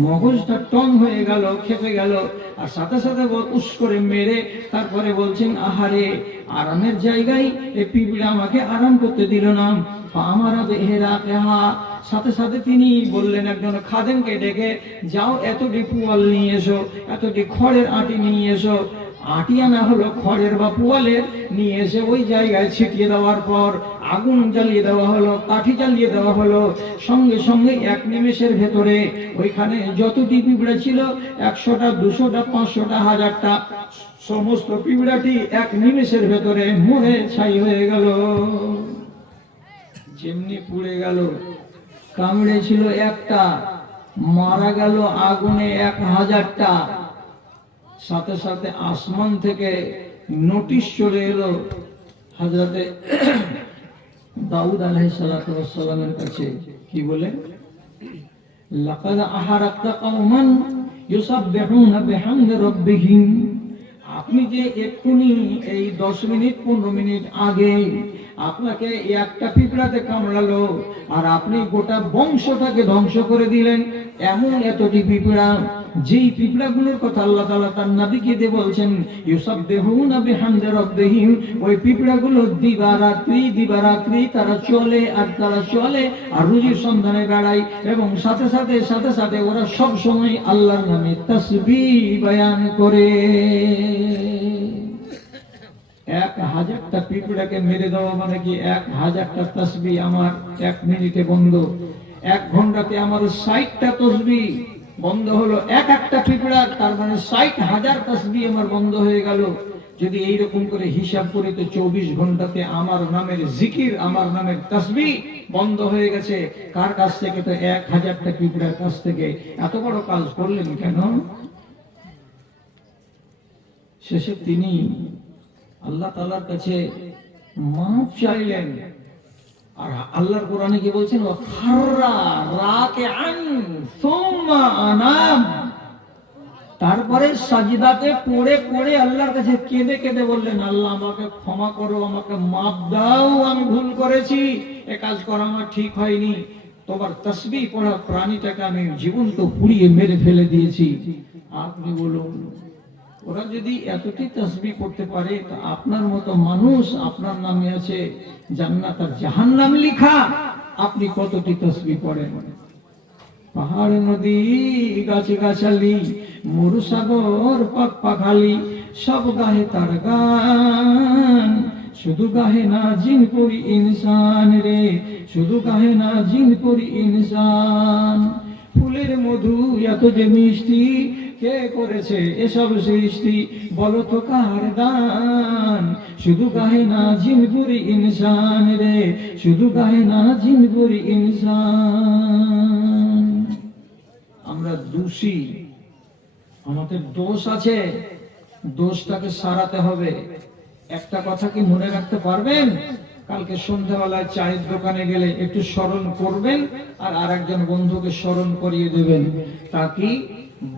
মগজটা টং হয়ে গেল, খেপে গেল, আর সাথে সাথে উস করে মেরে তারপরে বলছেন, আহারে, আরামের জায়গায় এই পিঁপড়া আমাকে আরাম করতে দিল না। আমার বেহেরা কেহা, সাথে সাথে তিনি বললেন একজন খাদেমকে ডেকে, যাও এতটি পুয়াল নিয়ে এসো, এতটি খড়ের আটি নিয়ে এসো। আটি আনা হলো খড়ের বা পুয়ালের, নিয়ে এসে ওই জায়গায় ছিটিয়ে দেওয়ার পর আগুন জ্বালিয়ে দেওয়া হলো, কাঠি জ্বালিয়ে দেওয়া হলো। সঙ্গে সঙ্গে এক নিমেষের ভেতরে ওইখানে যতটি পিঁপড়া ছিল, 100টা, 200টা, 500টা, 1000টা, সমস্ত পিঁপড়াটি এক নিমেষের ভেতরে মরে ছাই হয়ে গেল। যেমনি পুড়ে গেল, কামড়ে ছিল একটা, মারা গেল আগুনে 1000টা। সাথে সাথে আসমান থেকে নোটিশ চলে এলো হযরতে দাউদ আলাইহিস সালাতু ওয়াস সালামের কাছে। কি বলে? লাকাদ আহারাকতা কওমান ইউসাববিহুনা বিহামদি রাব্বিহিম। আপনি যে এক্ষুনি এই 10 মিনিট 15 মিনিট আগে আপনাকে একটা পিঁপড়াতে কামড়ালো, আর আপনি গোটা বংশটাকে ধ্বংস করে দিলেন। এমন এতটি পিঁপড়া, যেই পিঁপড়াগুলোর কথা আল্লাহ তাআলা তার নবীকে দিয়ে বলছেন ইউসাববিহুনা বিহামদি রাব্বিহিম, ওই পিঁপড়াগুলো দিবারাত্রি তারা চলে আর রুজির সন্ধানে বেড়ায়, এবং সাথে সাথে ওরা সব সময় আল্লাহর নামে তাসবিহ বয়ান করে। 1000টা পিঁপড়াকে মেরে দেওয়া মানে কি 1000টা তাসবিহ আমার 1 মিনিটে বন্ধ। 1 ঘন্টাতে আমার 60টা তাসবিহ বন্ধ হলো। একটা পিঁপড়া, তার মানে 60,000 তাসবিহ আমার বন্ধ হয়ে গেল। যদি এইরকম করে হিসাব করি তো 24 ঘন্টাতে আমার নামের জিকির, আমার নামের তাসবিহ বন্ধ হয়ে গেছে। কার কাছ থেকে? তো 1000টা পিঁপড়ার কাছ থেকে। এত বড় কাজ করলেন কেন? শেষে তিনি আল্লাহ তাআলার কাছে মাফ চাইলেন। আর আল্লাহর কোরআনে কি বলছেন? তারপরে সাজদাতে পড়ে আল্লাহর কাছে কেঁদে বললেন, আল্লাহ আমাকে ক্ষমা করো, আমাকে মাফ দাও, আমি ভুল করেছি, এ কাজ করা আমার ঠিক হয়নি। তোমার তাসবিহ পড়া প্রাণীটাকে আমি জীবন্ত পুড়িয়ে মেরে ফেলে দিয়েছি। আপনি বলুন, ওরা যদি এতটি তাসবিহ করতে পারে, তা আপনার মতো মানুষ, আপনার নামে আছে জান্নাত আর জাহান্নাম লেখা, আপনি কতটি তাসবিহ পড়েন? পাহাড় নদী গাছে গাছালি মরু সাগর পাখালি সব গাহে তার গান, শুধু গাহে না জিন করি ইনসান রে, শুধু গাহে না জিন করি ইনসান। ফুলের মধু এত যে মিষ্টি, কে করেছে এসব সৃষ্টি, বলো তো কার দান? শুধু গাহে না জিন করি ইনসান রে, শুধু গাহে না জিন করি ইনসান। আমরা দোষী, আমাদের দোষ আছে, দোষটাকে সারাতে হবে। একটা কথা কি মনে রাখতে পারবেন? কালকে সন্ধ্যাবেলায় চায়ের দোকানে গেলে একটু স্মরণ করবেন আর আরেকজন বন্ধুকে স্মরণ করিয়ে দেবেন। তা কি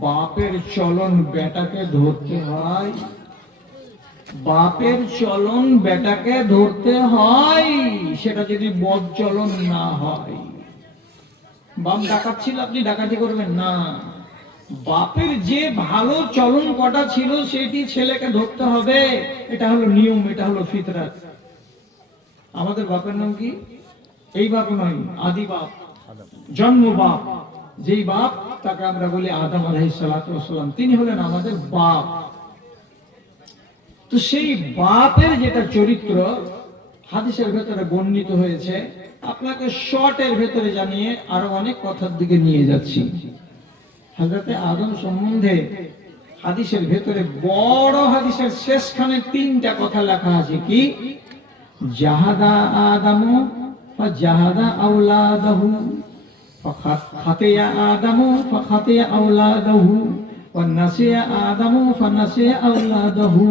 বাপের চলন বেটাকে ধরতে হয়, বাপের চলন বেটাকে ধরতে হয়, সেটা যদি বদ চলন না হয়। বাপ ডাকাত ছিল, আপনি ডাকাতি করবেন না। বাপের যে ভালো চলন কটা ছিল সেটি ছেলেকে ধরতে হবে। এটা হলো নিয়ম, এটা হলো ফিতরাত। আমাদের বাপের নাম কি? এই বাপ নয়, আদি বাপ, জন্ম বাপ। যেই বাপ, তাকে আমরা বলি আদম আলাইহিস সালাতু ওয়াস সালাম, তিনি হলেন আমাদের বাপ। তো সেই বাপের যেটা চরিত্র হাদিসের ভেতরে বর্ণিত হয়েছে, আপনাকে শর্টের ভেতরে জানিয়ে আরো অনেক কথার দিকে নিয়ে যাচ্ছি। হযরতে আদম সম্বন্ধে হাদিসের ভেতরে বড় হাদিসের শেষখানে 3টা কথা লেখা আছে। কি? জাহাদা আদামু ফাজাহাদা আওলাদাহু, ফাখাতিয়া আদামু ফাখাতিয়া আওলাদাহু, ওয়া নাসিয়া আদামু ফানাসিয়া আওলাদাহু।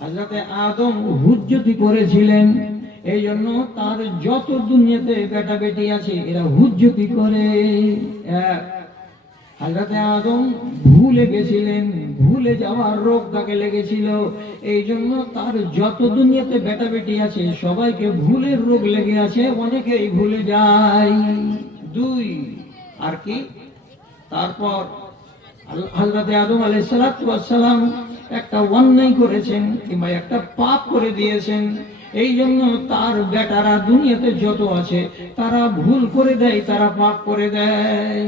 হযরতে আদম হুজ্জতি করেছিলেন, এই জন্য তার যত দুনিয়াতে বেটা বেটি আছে এরা হুজ্জতি করে। হযরতে আদম ভুলে গেছিলেন, ভুলে যাওয়ার রোগ তাকে লেগেছিল, এই জন্য তার যত দুনিয়াতে বেটা বেটি আছে সবাইকে ভুলের রোগ লেগে আছে, অনেকেই ভুলে যায়। 2 আর কি? তারপর হযরতে আদম আলাইহিস সালাতু ওয়াস সালাম একটা অন্যায় করেছেন কিংবা একটা পাপ করে দিয়েছেন, এই জন্য তার বেটারা দুনিয়াতে যত আছে তারা ভুল করে দেয়, তারা পাপ করে দেয়।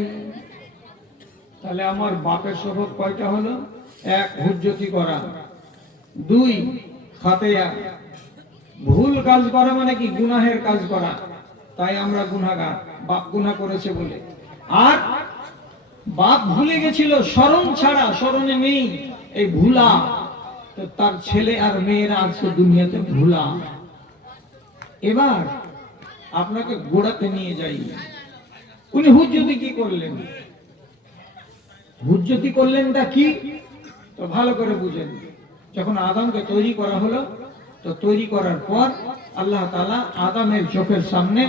তাহলে আমার বাপের স্বভাব কয়টা হলো? 1 হুজ্জতি করা, 2 খাতিয়া, ভুল কাজ করা মানে কি? গুনাহের কাজ করা। তাই আমরা গুনাহগার, বাপ গুনাহ করেছে বলে। আর বাপ ভুলে গেছিল, স্মরণ ছাড়া, স্মরণে নেই, এই ভুলা। তো তার ছেলে আর মেয়েরা আজকে দুনিয়াতে ভুলা। এবার আপনাকে গোড়াতে নিয়ে যাই। উনি হুজ্জতি কি করলেন? হুজ্জতি করলেনটা কি? তো ভালো করে বুঝেন। যখন আদমকে তৈরি করা হলো, তো তৈরি করার পর আল্লাহ তাআলা আদমের চোখের সামনে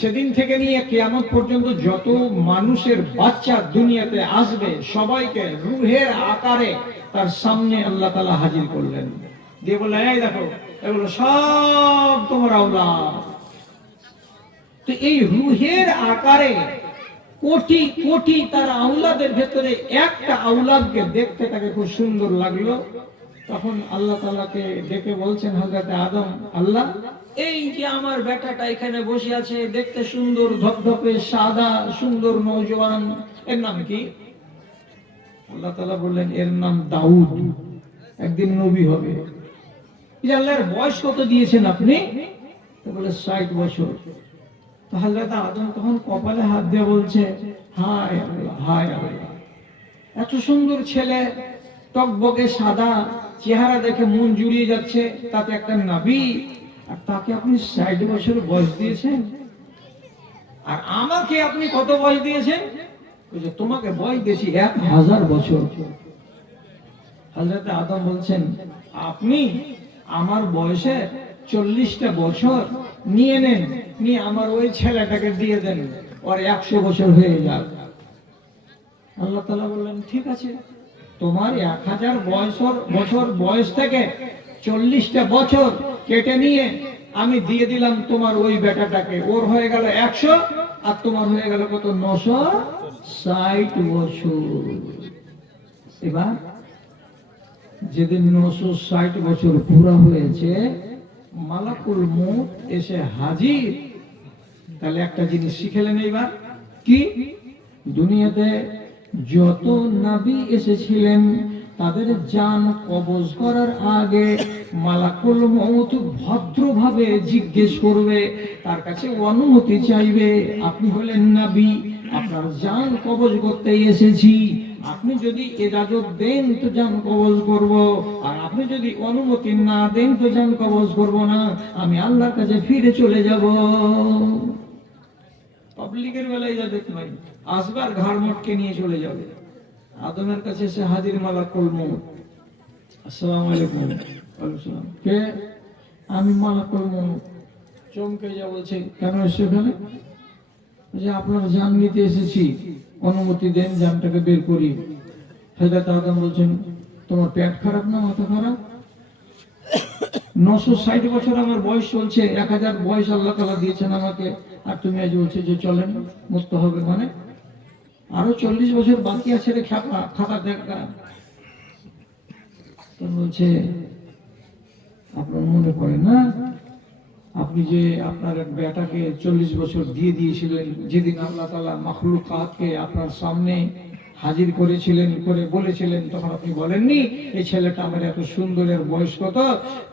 সেদিন থেকে নিয়ে কিয়ামত পর্যন্ত যত মানুষের বাচ্চা দুনিয়াতে আসবে সবাইকে রূহের আকারে তার সামনে আল্লাহ তাআলা হাজির করলেন, দিয়ে বললেন, এই দেখো এগুলো সব তোমার আওলাদ। তো এই রূহের আকারে কোটি কোটি তার আওলাদের ভেতরে একটা আওলাদকে দেখতে তাকে খুব সুন্দর লাগলো। তখন আল্লাহ তাআলাকে ডেকে বলছেন হযরত আদম, আল্লাহ এই যে আমার বেটাটা এখানে বসে আছে, দেখতে সুন্দর, ধবধবে সাদা, সুন্দর নওজোয়ান, এর নাম কি? আল্লাহ তাআলা বললেন এর নাম দাউদ, একদিন নবী হবে। আল্লাহর বয়স কত দিয়েছেন আপনি? তো বলে 60 বছর। তো হযরত আদম তখন কপালে হাত দিয়ে বলছে, হায় আল্লাহ, হায় আল্লাহ, এত সুন্দর ছেলে, টকবকে সাদা চেহারা দেখে মন জুড়িয়ে যাচ্ছে, তাতে একটা নবী, আর তাকে আপনি 60 বছর বয়স দিয়েছেন। আর আমাকে আপনি কত বয়স দিয়েছেন? বলছে তোমাকে বয়স দিয়েছি 1000 বছর। হযরত আদম বলছেন আপনি আমার বয়সে 40টা বছর নিয়ে নেন, নিয়ে আমার ওই ছেলেটাকে দিয়ে দেন, ওর 100 বছর হয়ে যাক। আল্লাহ তাআলা বললেন ঠিক আছে, তোমার 1000 বছর বয়স থেকে 40টা বছর কেটে নিয়ে আমি দিয়ে দিলাম তোমার ওই বেটাটাকে, ওর হয়ে গেল 100, আর তোমার হয়ে গেল কত? 960 বছর। এবার যেদিন 960 বছর পুরা হয়েছে, মালাকুল মউত এসে হাজির। তাহলে একটা জিনিস শিখলেন এইবার কি? দুনিয়াতে যত নবী এসেছিলেন তাদের জান কবজ করার আগে মালাকুল মউত ভদ্রভাবে জিজ্ঞেস করবে, তার কাছে অনুমতি চাইবে, আপনি হলেন নবী, আপনার জান কবজ করতে এসেছি, আপনি যদি ইজাজত দেন তো জান কবজ করব, আর আপনি যদি অনুমতি না দেন তো জান কবজ করব না, আমি আল্লাহর কাছে ফিরে চলে যাব। পাবলিকের বেলায় ইজাজত নাই, আসবার ঘাড় মটকে নিয়ে চলে যাবে। আদমের কাছে এসে হাজির মালাকুল মউত, আসসালামু আলাইকুম। ওয়ালাইকুম সালাম। কে? আমি মালাকুল মউত। চমকে যা বলছে কেন এসে এখানে? যে আপনার জান নিতে এসেছি, অনুমতি দেন জানটাকে বের করি। হযরত আদম বলছেন তোমার পেট খারাপ না মাথা খারাপ? 960 বছর আমার বয়স চলছে, 1000 বয়স আল্লাহ তাআলা দিয়েছেন আমাকে, আর তুমি আজ বলছো যে চলেন মুক্ত হবে, মানে আরো 40 বছর বাকি আছে রে খাতা দেখা। তো বলছে আপনার মনে পড়ে না আপনি যে আপনার এক বেটাকে 40 বছর দিয়ে দিয়েছিলেন, যেদিন আল্লাহ তাআলা মাখলুকাতকে আপনার সামনে হাজির করেছিলেন, করে বলেছিলেন, তখন আপনি বলেননি এই ছেলেটা আমার এত সুন্দর, এর বয়স কত?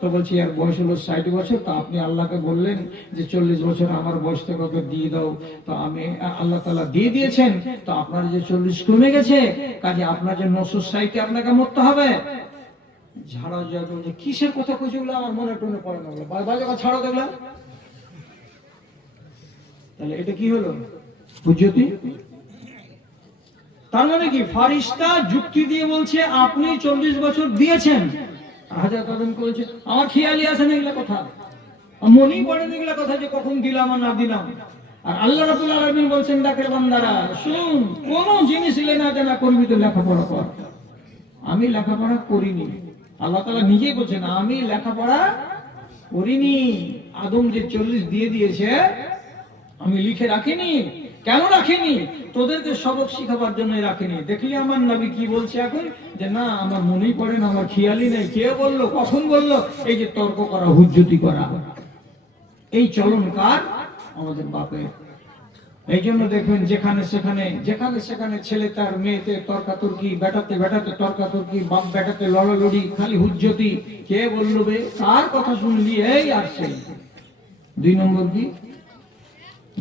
তো বলছি এর বয়স হলো 60 বছর। তো আপনি আল্লাহকে বললেন যে 40 বছর আমার বয়স থেকে ওকে দিয়ে দাও, তো আমি আল্লাহ তাআলা দিয়ে দিয়েছেন, তো আপনার যে 40 কমে গেছে, কাজে আপনার যে 960 আপনাকে মরতে হবে। ঝাড়া যা বলছে কিসের কথা কইছে ওগুলো আমার মনে টনে পড়ে না, বাজে কথা ছাড়ো দেখলাম। তাহলে এটা কি হলো? হুজ্জতি। তার মানে কি? ফারিস্তা যুক্তি দিয়ে বলছে আপনি 40 বছর দিয়েছেন। হযরত আদম বলছে আমার খেয়ালই আছে না এগুলা কথা, মনেই পড়ে না এগুলা কথা যে কখন দিলাম আর না দিলাম। আর আল্লাহ রাব্বুল আলামিন বলছেন ডাকের বান্দারা শুন, কোন জিনিস লেনা দেনা করবি তো লেখাপড়া কর। আমি লেখাপড়া করিনি, আল্লাহ তাআলা নিজেই বলছেন আমি লেখাপড়া করিনি। আদম যে 40 দিয়ে দিয়েছে আমি লিখে রাখিনি। কেন রাখিনি? তোদেরকে সবক শিখাবার জন্য রাখিনি। দেখলি আমার নবী কি বলছে এখন, যে না আমার মনেই পড়ে না, আমার খেয়ালই নেই, কে বললো, কখন বললো। এই যে তর্ক করা, হুজ্জতি করা, এই চলন কার? আমাদের বাপের। এই জন্য দেখবেন যেখানে সেখানে ছেলে তার মেয়েতে তর্কাতর্কি, বেটাতে তর্কাতর্কি, বাপ বেটাতে লড়ালড়ি, খালি হুজ্জতি। কে বললো বে? কার কথা শুনলি? এই আসছে। 2 নম্বর কি?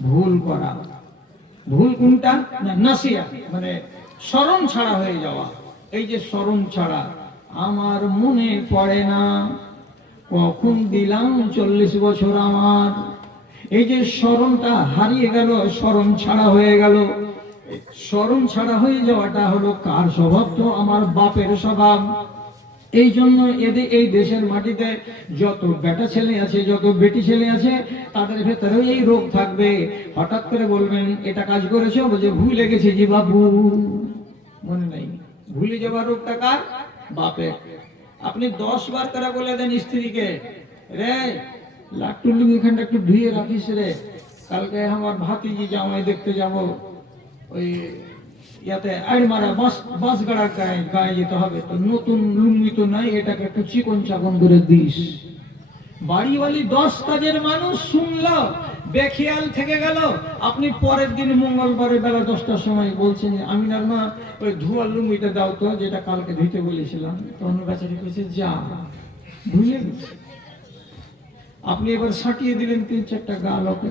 ভুল করা। ভুল কোনটা? নাসিয়া, মানে স্মরণ ছাড়া হয়ে যাওয়া। এই যে স্মরণ ছাড়া, আমার মনে পড়ে না কখন দিলাম 40 বছর আমার, এই যে স্মরণটা হারিয়ে গেল, স্মরণ ছাড়া হয়ে গেল। স্মরণ ছাড়া হয়ে যাওয়াটা হলো কার স্বভাব? তো আমার বাপের স্বভাব। এই জন্য এই দেশের মাটিতে যত বেটা ছেলে আছে, যত বেটি ছেলে আছে, তাদের ভেতরে এই রোগ থাকবে। হঠাৎ করে বলবেন এটা কাজ করেছো, বলছে ভুলে গেছি জি বাবু, মনে নাই। ভুলে যাওয়ার রোগটা কার? বাপের। আপনি 10 বার করে বলে দেন স্ত্রীকে, রে লাট্টু এখানটা একটু ধুয়ে রাখিস রে, কালকে আমার ভাতিজি জামাই দেখতে যাব। ওই ইয়াতে আড় মারা বাস গাড়া গায়ে যেতে হবে, তো নতুন লুঙ্গি তো নাই, এটাকে একটু চিকন চাকন করে দিস। বাড়িওয়ালি 10 কাজের মানুষ শুনলো, বেখেয়াল থেকে গেল। আপনি পরের দিন মঙ্গলবারে বেলা 10টার সময় বলছেন, আমিনার মা ওই ধোয়া লুঙ্গিটা দাও তো, যেটা কালকে ধুইতে বলেছিলাম। তখন বেচারি কইছে যা, ভুলে গেছে। আপনি এবার সাটিয়ে দিলেন 3-4টা গাল, ওকে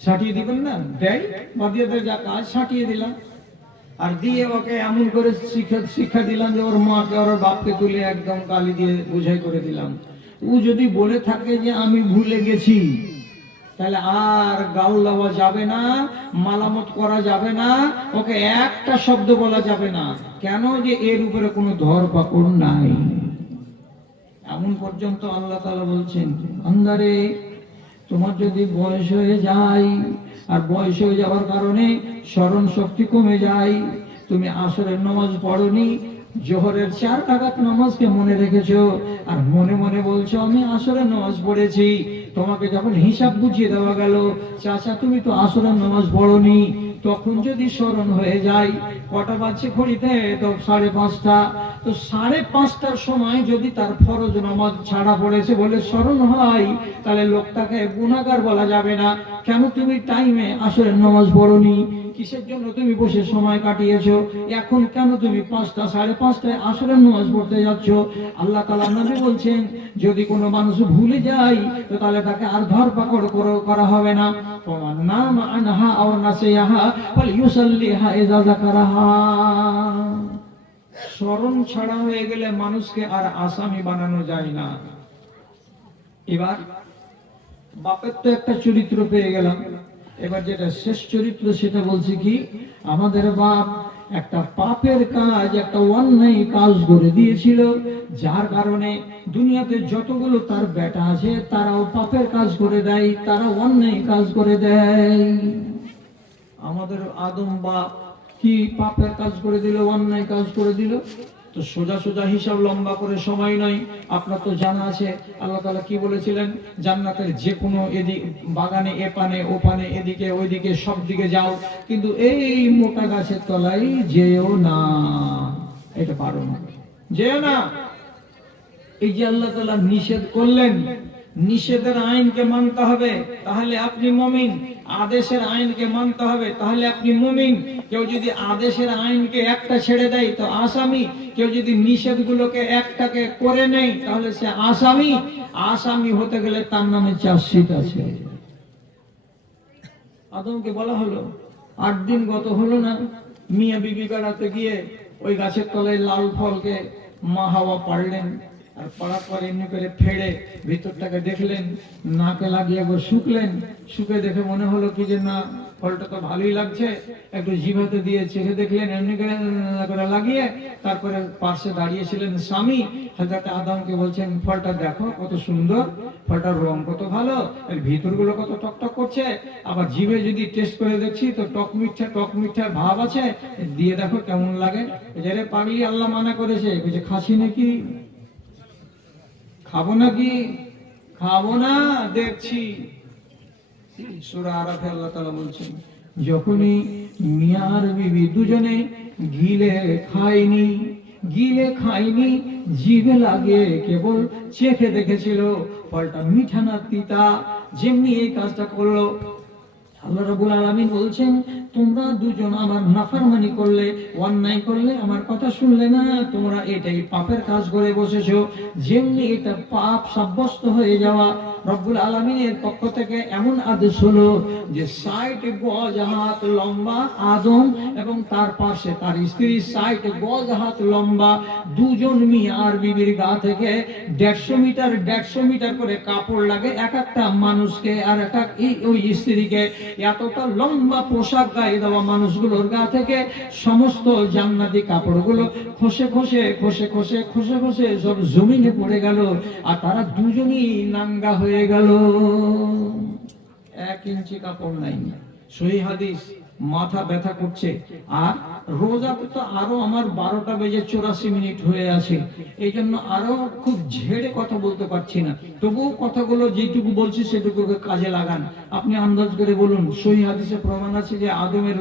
সাটিয়ে দিবেন না, দেয় বাদিয়ে দেয়, যা কাজ সাটিয়ে দিলাম। আর দিয়ে ওকে এমন করে শিক্ষা দিলাম যে ওর মাকে ওর বাপকে তুলে একদম গালি দিয়ে বোঝাই করে দিলাম। ও যদি বলে থাকে যে আমি ভুলে গেছি, তাহলে আর গাল দেওয়া যাবে না, মালামত করা যাবে না, ওকে একটা শব্দ বলা যাবে না। কেন? যে এর উপরে কোনো ধরপাকড় নাই। এমন পর্যন্ত আল্লাহ তাআলা বলছেন, বান্দারে তোমার যদি বয়স হয়ে যায়, আর বয়স হয়ে যাওয়ার কারণে স্মরণ শক্তি কমে যায়, তুমি আসরের নামাজ পড়নি, জোহরের 4 রাকাত নামাজকে মনে রেখেছো, আর মনে মনে বলছো আমি আসরের নামাজ পড়েছি। তোমাকে যখন হিসাব বুঝিয়ে দেওয়া গেল, চাচা তুমি তো আসরের নামাজ পড়নি, তখন যদি স্মরণ হয়ে যায়, কটা বাজছে ঘড়িতে? তো 5:30। তো 5:30টার সময় যদি তার ফরজ নামাজ ছাড়া পড়েছে বলে স্মরণ হয়, তাহলে লোকটাকে গুনাহগার বলা যাবে না। কেন তুমি টাইমে আসরের নামাজ পড়নি? কিসের জন্য তুমি বসে সময় কাটিয়েছো? এখন কেন তুমি 5টা 5:30টায় আসরের নামাজ পড়তে যাচ্ছ? আল্লাহ তাআলা নবী বলছেন, যদি কোনো মানুষ ভুলে যায়, তো তাহলে তাকে আর ধরপাকড় করা হবে না। ফামান নামা আনহা আও নাসিয়াহা ফালইউসাল্লিহা ইযা যাকারাহা। স্মরণ ছাড়া হয়ে গেলে মানুষকে আর আসামি বানানো যায় না। এবার বাপের তো একটা চরিত্র পেয়ে গেলাম, এবার যেটা শেষ চরিত্র সেটা বলছি কি, আমাদের বাপ একটা পাপের কাজ, একটা অন্যায় কাজ করে দিয়েছিল, যার কারণে দুনিয়াতে যতগুলো তার বেটা আছে তারাও পাপের কাজ করে দেয়, তারা অন্যায় কাজ করে দেয়। আমাদের আদম বাপ কি পাপের কাজ করে দিল, অন্যায় কাজ করে দিল? তো সোজা সোজা হিসাব লম্বা করে সময় নাই। আপনার তো জানা আছে আল্লাহ তাআলা কি বলেছিলেন, জান্নাতের যে কোনো এদিক বাগানে, এপানে ওপানে, এদিকে ওইদিকে, সব দিকে যাও, কিন্তু এই মোটা গাছের তলায় যেও না, এটা পারো না, যেও না। এই যে আল্লাহ তাআলা নিষেধ করলেন, নিষেধের আইনকে মানতে হবে, তাহলে আপনি মুমিন। আদেশের আইনকে মানতে হবে, তাহলে আপনি মুমিন। কেউ যদি আদেশের আইনকে একটা ছেড়ে দেয় তো আসামি, কেউ যদি নিষেধগুলোকে একটাকে করে নেয় তাহলে সে আসামি। আসামি হতে গেলে তার নামে চার্জশিট আছে। আদমকে বলা হলো 8 দিন গত হলো না, মিয়া বিবি বেড়াতে গিয়ে ওই গাছের তলায় লাল ফলকে মা হাওয়া পাড়লেন, আর পড়ার পর এমনি করে ফেড়ে ভিতরটাকে দেখলেন, নাকে লাগিয়ে একবার শুকলেন, শুকে দেখে মনে হলো কি যে না, ফলটা তো ভালোই লাগছে, একটু জিভাতে দিয়ে চেখে দেখলেন, এমনি করে লাগিয়ে। তারপরে পাশে দাঁড়িয়েছিলেন স্বামী, হযরত আদমকে বলছেন, ফলটা দেখো কত সুন্দর, ফলটার রং কত ভালো, এর ভিতরগুলো কত টকটক করছে, আবার জিভে যদি টেস্ট করে দেখছি তো টক মিঠা ভাব আছে, দিয়ে দেখো কেমন লাগে। যারে পাগলি, আল্লাহ মানা করেছে, বলছে খাসি নাকি, খাবো নাকি? খাবো না, দেখছি। সূরা আরাফে আল্লাহ তাআলা বলছেন, যখনই মিয়া আর বিবি দুজনে গিলে খায়নি, জিভে লাগে কেবল চেখে দেখেছিল ফলটা মিঠা না তিতা, যেমনি এই কাজটা করলো, আল্লাহ রাব্বুল আলামিন বলছেন, তোমরা দুজন আমার নাফরমানি করলে, অন্যায় করলে, আমার কথা শুনলে না, তোমরা এটাই পাপের কাজ করে বসেছো। যেমনি এটা পাপ সাব্যস্ত হয়ে যাওয়া, রব্বুল আলামিনের পক্ষ থেকে এমন আদেশ হলো যে 60 গজ হাত লম্বা আদম এবং তার পাশে তার স্ত্রী 60 গজ হাত লম্বা, দুজন মিয়া আর বিবির গা থেকে 150 মিটার করে কাপড় লাগে এক একটা মানুষকে, আর একটা ওই স্ত্রীকে। এতটা লম্বা পোশাক গায়ে দেওয়া মানুষগুলোর গা থেকে সমস্ত জান্নাতি কাপড়গুলো খসে সব জমিনে পড়ে গেল, আর তারা দুজনই নাঙ্গা হয়ে গেল। 1 ইঞ্চি কাপড় নাই। সহিহ হাদিস, মাথা ব্যথা করছে। আর রোজাতে তো আরো আমার 12টা বেজে 84 মিনিট হয়ে আছে, এই জন্য আরো খুব ঝেড়ে কথা বলতে পারছি না। তবুও কথাগুলো যেটুকু বলছি সেটুকুকে কাজে লাগান। আপনি আন্দাজ করে বলুন, সহিহ হাদিসে প্রমাণ আছে যে আদমের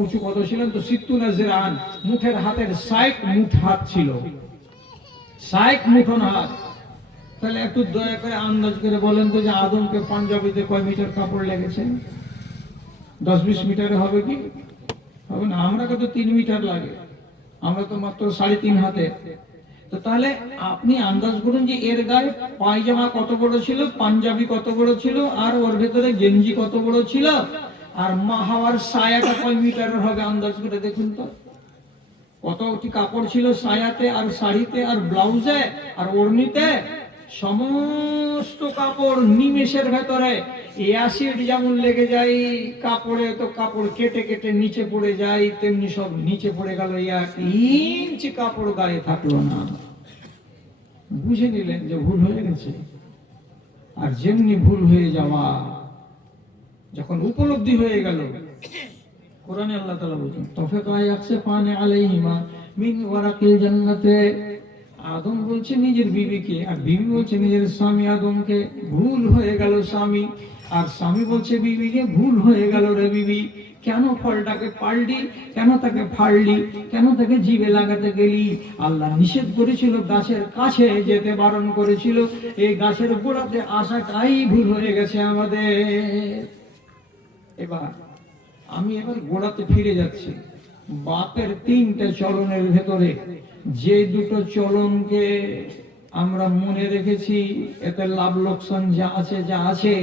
উঁচু কত ছিলেন? তো 70 জিরান, মুঠের হাতের 60 মুঠ হাত ছিল, 60 মুঠন হাত। তাহলে একটু দয়া করে আন্দাজ করে বলেন তো যে আদমকে পাঞ্জাবিতে কয় মিটার কাপড় লেগেছে? 10-20 মিটারে হবে কি? হবে না। আমরা তো 3 মিটার লাগে, আমরা তো মাত্র 3.5 হাতে। তো তাহলে আপনি আন্দাজ করুন যে এর গায়ে পায়জামা কত বড় ছিল, পাঞ্জাবি কত বড় ছিল, আর ওর ভেতরে গেঞ্জি কত বড় ছিল, আর মা হাওয়ার সায়াটা কয় মিটারের হবে আন্দাজ করে দেখুন তো। কতটি কাপড় ছিল সায়াতে আর শাড়িতে আর ব্লাউজে আর ওড়নিতে? সমস্ত কাপড় নিমেষের ভেতরে অ্যাসিড যেমন লেগে যায় কাপড়ে, তো কাপড় কেটে কেটে নিচে পড়ে যায়, তেমনি সব নিচে পড়ে গেল, 1 ইঞ্চি কাপড় গায়ে থাকলো না। বুঝে নিলেন যে ভুল হয়ে গেছে। আর যেমনি ভুল হয়ে যাওয়া যখন উপলব্ধি হয়ে গেল, কোরআনে আল্লাহ তাআলা বলেন তাফাকা ইয়াকসিফানি আলাইহিমা মিন ওয়ারাকিল জান্নাতে। আদম বলছে নিজের বিবিকে, আর বিবি বলছে নিজের স্বামী আদমকে, ভুল হয়ে গেল স্বামী। আর স্বামী বলছে বিবিকে, ভুল হয়ে গেল রে বিবি, কেন ফলটাকে পাল্টি, কেন তাকে ফাড়লি, কেন তাকে জিভে লাগাতে গেলি? আল্লাহ নিষেধ করেছিল, গাছের কাছে যেতে বারণ করেছিল, এই গাছের গোড়াতে আসাটাই ভুল হয়ে গেছে আমাদের। এবার আমি গোড়াতে ফিরে যাচ্ছি। বাপের 3টে চলনের ভেতরে যে দুটো চলনকে আমরা মনে রেখেছি, এতে লাভ লোকসান যা আছে,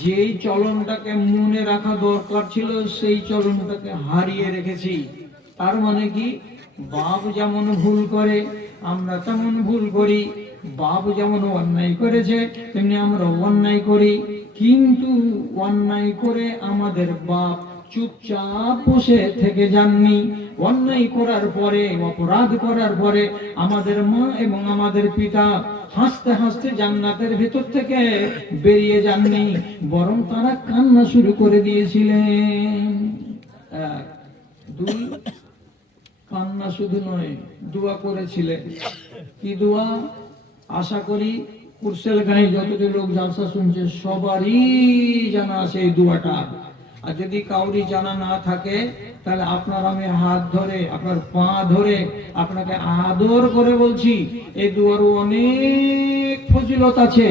যেই চলনটাকে মনে রাখা দরকার ছিল সেই চলনটাকে হারিয়ে রেখেছি। তার মানে কি? বাপ যেমন ভুল করে আমরা তেমন ভুল করি, বাপ যেমন অন্যায় করেছে তেমনি আমরা অন্যায় করি। কিন্তু অন্যায় করে আমাদের বাপ চুপচাপ বসে থেকে যাননি। অন্যায় করার পরে, অপরাধ করার পরে আমাদের মা এবং আমাদের পিতা হাসতে হাসতে জান্নাতের ভেতর থেকে বেরিয়ে যাননি, বরং তারা কান্না শুরু করে দিয়েছিলেন। 2, কান্না শুধু নয়, দোয়া করেছিলেন। কি দোয়া? আশা করি কুরসেল গায়ে যতটি লোক জালসা শুনছে সবারই জানা আছে এই দোয়াটা। আর যদি কাউরি জানা না থাকে তাহলে আপনার আমি হাত ধরে, আপনার পা ধরে আপনাকে আদর করে বলছি, এই দোয়ার অনেক ফজিলত আছে।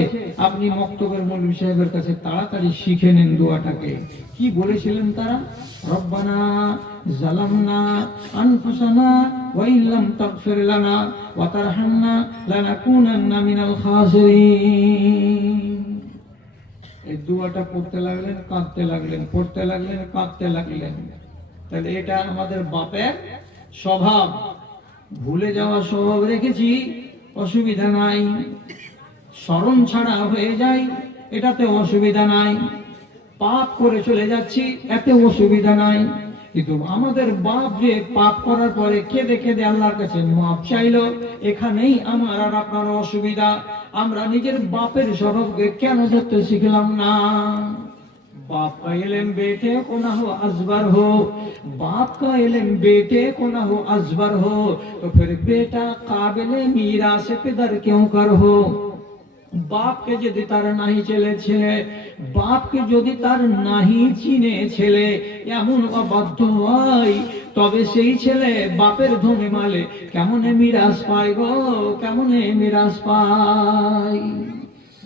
আপনি মক্তবের মৌলভী সাহেবের কাছে তাড়াতাড়ি শিখে নেন দোয়াটাকে। কি বলেছিলেন তারা? রব্বানা জালামনা আনফুসানা ওয়া ইল্লাম তাগফির লানা ওয়া তারহামনা লানাকুনান্না মিনাল খাসিরিন। এই দোয়াটা পড়তে লাগলেন, কাঁদতে লাগলেন, পড়তে লাগলেন, কাঁদতে লাগলেন। তাহলে এটা আমাদের বাপের স্বভাব। ভুলে যাওয়া স্বভাব রেখেছি, অসুবিধা নাই। স্মরণ ছাড়া হয়ে যায়, এটাতে অসুবিধা নাই। পাপ করে চলে যাচ্ছি, এতে অসুবিধা নাই। কিন্তু আমাদের বাপ যে পাপ করার পরে কেঁদে কেঁদে আল্লাহর কাছে মাপ চাইলো, এখানেই আমার আর আপনার অসুবিধা। আমরা নিজের বাপের স্বভাবকে কেন ধরতে শিখলাম না? बाप का इल्म बेटे को ना हो अजबर हो, बाप का इल्म बेटे को ना हो अजबर हो, तो फिर बेटा काबिले मीरास पिदर क्यों कर हो? বাপকে যদি তার নাহি ছেলে ছেলে, বাপকে যদি তার নাহি চিনে ছেলে এমন অবাধ্য হয়, তবে সেই ছেলে বাপের ধনে মালে কেমনে মিরাজ পায় গো, কেমনে মিরাজ পায়?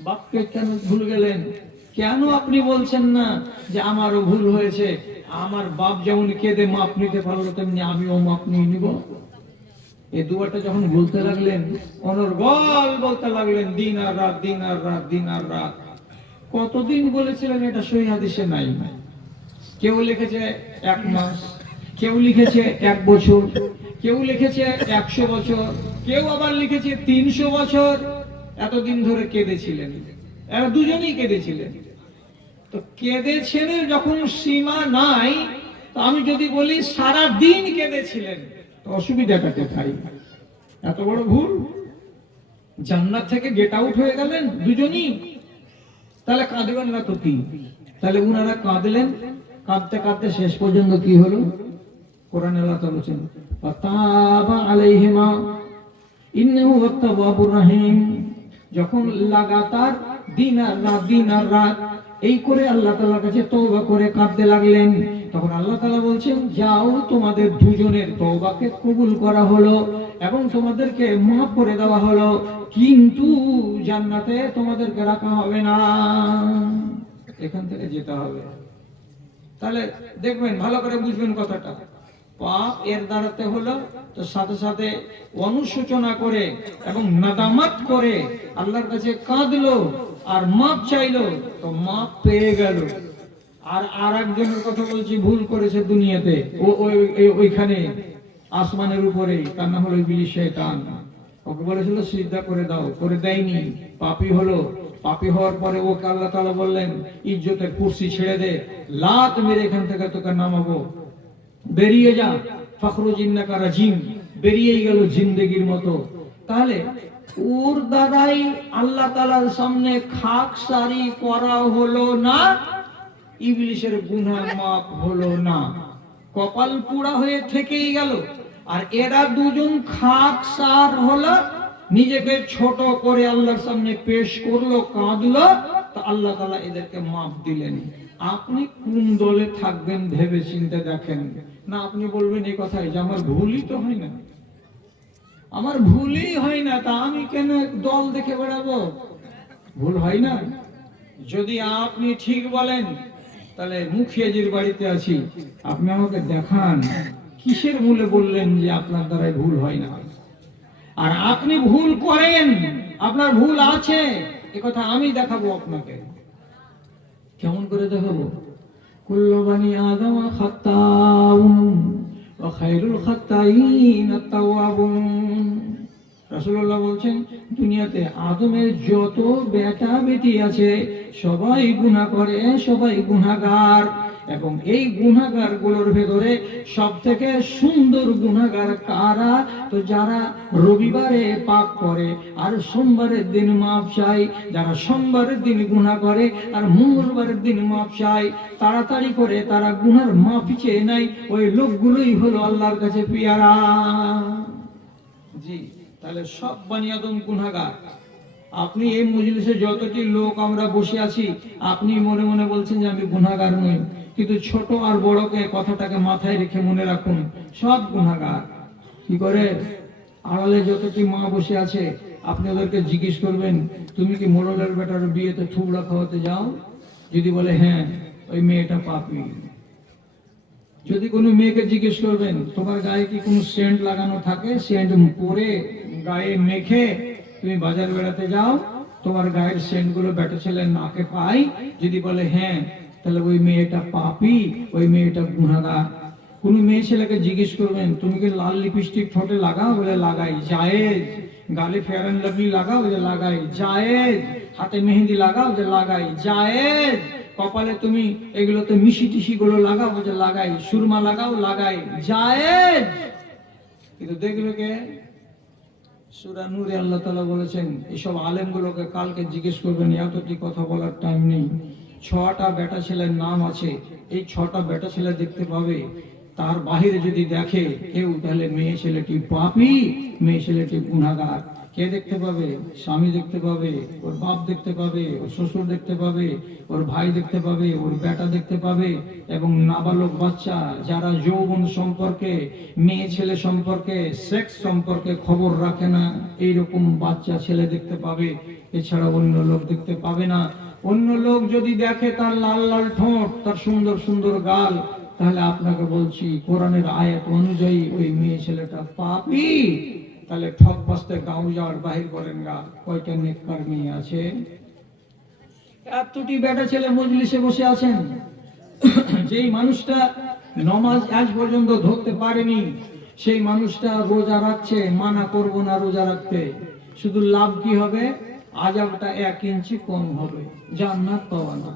বাপকে কেন ভুল গেলেন? কেন আপনি বলছেন না যে আমারও ভুল হয়েছে, আমার বাপ যেমন কেঁদে মাপ নিতে পারলো তেমনি আমিও মাপ নিয়ে নিব? এই দুয়াটা যখন বলতে লাগলেন, অনর্গল বলতে লাগলেন, দিন আর রাত, দিন আর রাত, দিন আর রাত। কতদিন বলেছিলেন এটা সহিহ হাদিসে নাই। কেউ লিখেছে 1 মাস, কেউ লিখেছে 1 বছর, কেউ লিখেছে 100 বছর, কেউ আবার লিখেছে 300 বছর। এতদিন ধরে কেঁদেছিলেন, এরা দুজনেই কেঁদেছিলেন। তো কেঁদেছেন যখন সীমা নাই, তো আমি যদি বলি সারা দিন কেঁদেছিলেন, অসুবিধাটা কোথায়? এত বড় ভুল। জান্নাত থেকে গেট আউট হয়ে গেলেন দুজনই, তাহলে কাঁদবেন না তো কি? তাহলে উনারা কাঁদলেন, কাঁদতে কাঁদতে শেষ পর্যন্ত কি হলো? কোরআন আল্লাহ তাআলা বলেছেন ফাতাবা আলাইহিমা ইন্নাহু আত-তাওয়াবুর রহিম। যখন লাগাতার দিন আর রাত এই করে আল্লাহ তাআলার কাছে তওবা করে কাঁদতে লাগলেন, তখন আল্লাহ তাআলা বলছেন যাও, তোমাদের দুজনের তওবাকে কবুল করা হলো এবং তোমাদেরকে মাফ করে দেওয়া হলো, কিন্তু জান্নাতে তোমাদেরকে রাখা হবে না, এখান থেকে যেতে হবে। তাহলে দেখবেন, ভালো করে বুঝবেন কথাটা। পাপ এর দ্বারাতে হলো, তো সাথে সাথে অনুশোচনা করে এবং নাদামাত করে আল্লাহর কাছে কাঁদলো আর মাপ চাইলো, তো মাপ পেয়ে গেল। আর একজনের কথা বলছি, ভুল করেছে দুনিয়াতে, ওইখানে আসমানের উপরে, তার নাম হলো ইবলিস শয়তান। ওকে বলেছিল সিজদা করে দাও, করে দেয়নি, পাপী হলো। পাপী হওয়ার পরে ওকে আল্লাহ তাআলা বললেন ইজ্জতের কুরসি ছেড়ে দে, লাত মেরে এখান থেকে তোকে নামাবো, বেরিয়ে যা, ফখরুজ ইন্নাকা রাজিম, বেরিয়েই গেল জিন্দেগির মতো। তাহলে ওর দ্বারাই আল্লাহ তাআলার সামনে খাকসারি করা হলো না, ইবলিসের গুনাহ মাফ হলো না, কপাল পুড়া হয়ে থেকেই গেল। আর এরা দুজন খাকসার হলো, নিজেকে ছোট করে আল্লাহর সামনে পেশ করলো, কাঁদলো, তো আল্লাহ তাআলা এদেরকে মাফ দিলেন। আপনি কোন দলে থাকবেন ভেবে চিন্তে দেখেন না। আপনি বলবেন এই কথাই যে আমার ভুলই তো হয় না, আমার ভুলই হয় না, তা আমি কেন দল দেখে বেড়াবো? ভুল হয় না। যদি আপনি ঠিক বলেন, তাহলে মুখিয়াজির বাড়িতে আছি, আপনি আমাকে দেখান কিসের মূলে বললেন যে আপনার দ্বারাই ভুল হয় না। আর আপনি ভুল করেন, আপনার ভুল আছে, এ কথা আমি দেখাবো আপনাকে। কেমন করে দেখাবো? কুল্লু বানি আদম খাত্তাউন ওয়া খায়রুল খাত্তাইন আত-তাওয়াবুন। রাসূলুল্লাহ বলছেন দুনিয়াতে আদমের যত বেটা বেটি আছে সবাই গুনাহ করে, সবাই গুনাহগার, এবং এই গুনাহগার গুলোর ভেতরে সবথেকে সুন্দর গুনাহগার কারা? তো যারা রবিবারে পাপ করে আর সোমবারের দিন মাপ চায়, যারা সোমবারের দিন গুনাহ করে আর মঙ্গলবারের দিন মাপ চায়, তাড়াতাড়ি করে তারা গুনার মাপ চেয়ে নেয়, ওই লোকগুলোই হলো আল্লাহর কাছে পেয়ারা। জি, তাহলে সব বানি আদম গুনাহগার। আপনি এই মজলিসে যতটি লোক আমরা বসে আছি, আপনি মনে মনে বলছেন যে আমি গুনাহগার নই, কিন্তু ছোট আর বড়কে কথাটাকে মাথায় রেখে মনে রাখুন, সব গুনাহগার। কি করে? আড়ালে যতটি মা বসে আছে, আপনি ওদেরকে জিজ্ঞেস করবেন তুমি কি মোড়লের বেটার বিয়েতে থুবড়া খাওয়াতে যাও? যদি বলে হ্যাঁ, ওই মেয়েটা পাপী। যদি কোনো মেয়েকে জিজ্ঞেস করবেন তোমার গায়ে কি কোনো সেন্ট লাগানো থাকে, সেন্ট পরে গায়ে মেখে তুমি বাজার বেড়াতে যাও, তোমার গায়ের সেন্ট গুলো বেটা ছেলে নাকে পাই, যদি বলে হ্যাঁ, তাহলে ওই মেয়েটা পাপী, ওই মেয়েটা গুনাহগার। কোন মেয়ে ছেলেকে জিজ্ঞেস করবেন তুমি কি লাল লিপস্টিক ঠোঁটে লাগাও? বলে লাগাই, জায়েজ। গালে ফেয়ার এন্ড লাভলি লাগাও? বলে লাগাই, জায়েজ। হাতে মেহেন্দি লাগাও? যে লাগাই, জায়েজ। কপালে তুমি এগুলোতে মিশি টিশি গুলো লাগাও? যে লাগাই। সুরমা লাগাও? লাগাই, জায়েজ। কিন্তু দেখবে কে? সূরা নূরে আল্লাহ তাআলা বলেছেন এইসব আলেমগুলোকে কালকে জিজ্ঞেস করবেন, এতটি কথা বলার টাইম নেই। 6টা বেটা ছেলের নাম আছে, এই 6টা বেটা ছেলে দেখতে পাবে, তার বাহিরে যদি দেখে কেউ, তাহলে মেয়ে ছেলেটি পাপী, মেয়ে ছেলেটি গুনাহগার। কে দেখতে পাবে? স্বামী দেখতে পাবে, ওর বাপ দেখতে পাবে, ওর শ্বশুর দেখতে পাবে, ওর ভাই দেখতে পাবে, ওর বেটা দেখতে পাবে, এবং নাবালক বাচ্চা যারা যৌবন সম্পর্কে, মেয়ে ছেলে সম্পর্কে, সেক্স সম্পর্কে খবর রাখে না, এইরকম বাচ্চা ছেলে দেখতে পাবে। এছাড়া অন্য লোক দেখতে পাবে না। অন্য লোক যদি দেখে তার লাল লাল ঠোঁট, তার সুন্দর সুন্দর গাল, তাহলে আপনাকে বলছি কোরআনের আয়াত অনুযায়ী ওই মেয়ে ছেলেটা পাপী। তাহলে ঠক বাস্তে গাঁও যাওয়ার বাহির করেন গা, কয়টা নেককার মেয়ে আছে? এতটি বেটা ছেলে মজলিসে বসে আছেন, যেই মানুষটা নামাজ আজ পর্যন্ত ধরতে পারেনি, সেই মানুষটা রোজা রাখছে। মানা করব না রোজা রাখতে, শুধু লাভ কি হবে? আযাবটা 1 ইঞ্চি কম হবে, জান্নাত পাওয়া না।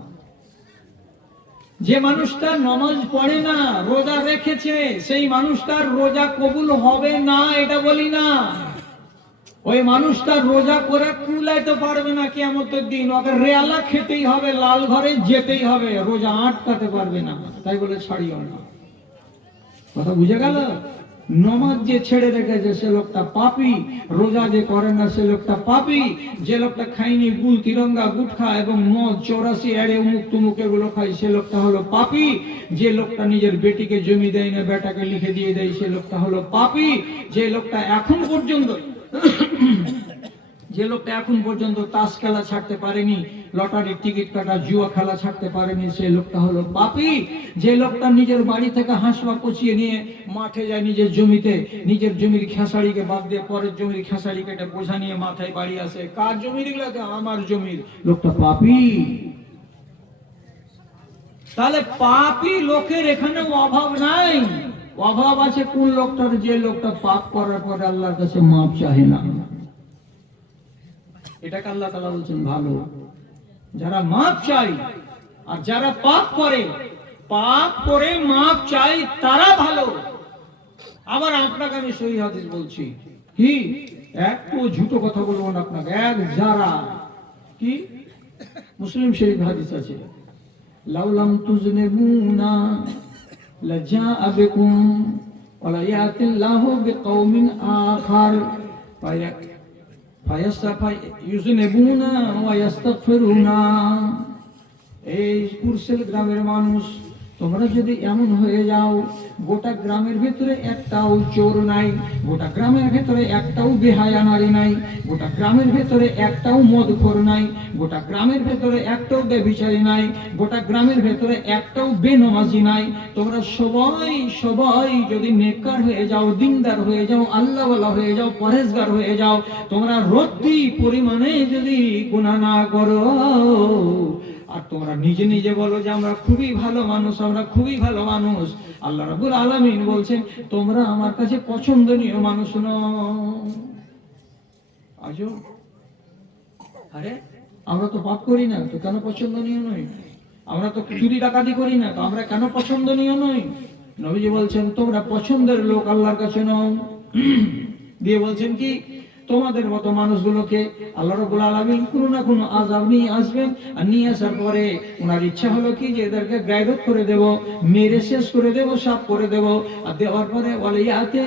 যে মানুষটা নামাজ পড়ে না, রোজা রেখেছে, সেই মানুষটার রোজা কবুল হবে না, এটা বলি না। ওই মানুষটা রোজা করে কুলাইতে পারবে না কিয়ামতের দিন, ওকে রেয়ালা খেতেই হবে, লাল ঘরে যেতেই হবে, রোজা আটকাতে পারবে না। তাই বলে ছাড়িও না। কথা বুঝে গেল? নমাজ যে ছেড়ে রেখেছে সে লোকটা পাপী, রোজা যে করে না সে লোকটা পাপী, যে লোকটা খায়নি গুল তিরঙ্গা গুটখা এবং মদ 84 এড়ে উমুক তুমুক এগুলো খায় সে লোকটা হলো পাপী, যে লোকটা নিজের বেটিকে জমি দেয় না বেটাকে লিখে দিয়ে দেয় সে লোকটা হলো পাপী, যে লোকটা এখন পর্যন্ত তাস খেলা ছাড়তে পারেনি, লটারির টিকিট কাটা জুয়া খেলা ছাড়তে পারেনি সে লোকটা হলো পাপী, যে লোকটা নিজের বাড়ি থেকে হাঁসুয়া পচিয়ে নিয়ে মাঠে যায় নিজের জমিতে, নিজের জমির খেসারিকে বাদ দিয়ে পরের জমির খেসারি কেটে বোঝা নিয়ে মাথায় বাড়ি আসে, কার জমির গুলাতে? আমার জমির, লোকটা পাপী। তাহলে পাপী লোকের এখানে অভাব নাই, অভাব আছে কোন লোকটার? যে লোকটা পাপ করার পরে আল্লাহর কাছে মাপ চাহে না। এটাকে আল্লাহ তাআলা বলছেন ভালো। যারা মাপ চাই আর যারা পাপ করে মাপ চাই তারা ভালো। আবার আপনাকে আমি সহিহ হাদিস বলছি, কি একটু ঝুটো কথা বলবো না আপনাকে, এক যারা কি মুসলিম শরীফ হাদিস আছে, লাউলাম তুজনিবুনা লাজাআ বিকুম ওয়ালা ইয়াতিল্লাহু বিকওমিন আখার ফায়াস্তাগফিরুনা ওয়া ইয়াস্তাগফিরুনা। এই কুরসেল গ্রামের মানুষ, তোমরা যদি এমন হয়ে যাও গোটা গ্রামের ভিতরে একটাও চোর নাই, গোটা গ্রামের ভিতরে একটাও বেহায়া নারী নাই, গোটা গ্রামের ভিতরে একটাও মদখোর নাই, গোটা গ্রামের ভিতরে একটাও বেবিচারী নাই, গোটা গ্রামের ভিতরে একটাও বেনমাজি নাই, তোমরা সবাই যদি নেককার হয়ে যাও, দিনদার হয়ে যাও, আল্লাহওয়ালা হয়ে যাও, পরহেজগার হয়ে যাও, তোমরা রত্তি পরিমাণে যদি গুনাহ না করো, আর তোমরা নিজে নিজে বলো যে আমরা খুবই ভালো মানুষ, আমরা খুবই ভালো মানুষ, আল্লাহ রাব্বুল আলামিন বলছেন তোমরা আমার কাছে পছন্দনীয় মানুষ নও। আজো আরে আমরা তো পাপ করি না, তো কেন পছন্দনীয় নই? আমরা তো চুরি ডাকাতি করি না, তো আমরা কেন পছন্দনীয় নই? নবীজি বলছেন তোমরা পছন্দের লোক আল্লাহর কাছে নও। দিয়ে বলছেন কি, তোমাদের মতো মানুষগুলোকে আল্লাহ রাব্বুল আলামিন কোনো না কোনো আযাব নিয়ে আসবেন, আর নিয়ে আসার পরে ওনার ইচ্ছা হলো কি যে এদেরকে গায়রত করে দেব, মেরে শেষ করে দেব, সাফ করে দেব, আর দেওয়ার পরে ওয়ালিয়াতে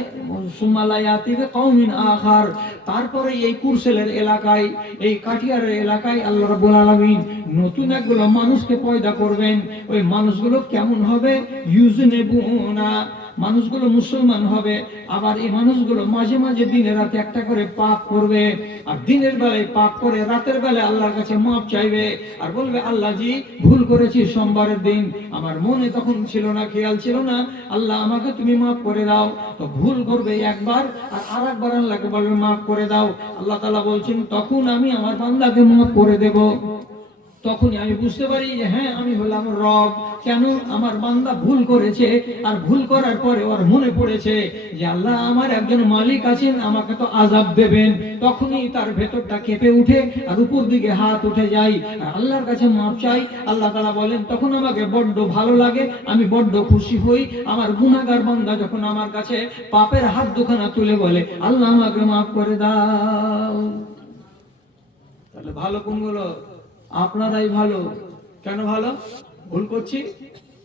সুমালায়াতে কওমিন আখার, তারপরে এই কুরসেলের এলাকায়, এই কাঠিয়ারের এলাকায় আল্লাহ রাব্বুল আলামিন নতুন একগুলো মানুষকে পয়দা করবেন। ওই মানুষগুলো কেমন হবে? ইউজনেবুনা, মানুষগুলো মুসলমান হবে, আবার এই মানুষগুলো মাঝে মাঝে দিনে রাতে একটা করে পাপ করবে, আর দিনের বেলায় পাপ করে রাতের বেলায় আল্লাহর কাছে মাপ চাইবে, আর বলবে আল্লাহ জি ভুল করেছি, সোমবারের দিন আমার মনে তখন ছিল না, খেয়াল ছিল না, আল্লাহ আমাকে তুমি মাফ করে দাও। তো ভুল করবে একবার, আর আরেকবার আল্লাহকে বলবে মাফ করে দাও। আল্লাহ তাআলা বলছেন তখন আমি আমার বান্দাকে মাফ করে দেব। তখনই আমি বুঝতে পারি যে হ্যাঁ আমি হলাম রব। কেন? আমার বান্দা ভুল করেছে, আর ভুল করার পরে ওর মনে পড়েছে যে আল্লাহ আমার একজন মালিক আছেন, আমাকে তো আযাব দেবেন। তখনই তার ভেতরটা কেঁপে উঠে আর উপর দিকে হাত উঠে যায়, আর আল্লাহর কাছে মাপ চাই। আল্লাহ তাআলা বলেন তখন আমাকে বড্ড ভালো লাগে, আমি বড্ড খুশি হই। আমার গুনাহগার বান্দা যখন আমার কাছে পাপের হাত দুখানা তুলে বলে আল্লাহ আমাকে মাফ করে দাও। তাহলে ভালো কোনগুলো? আপনারাই ভালো। কেন ভালো? ভুল করছি,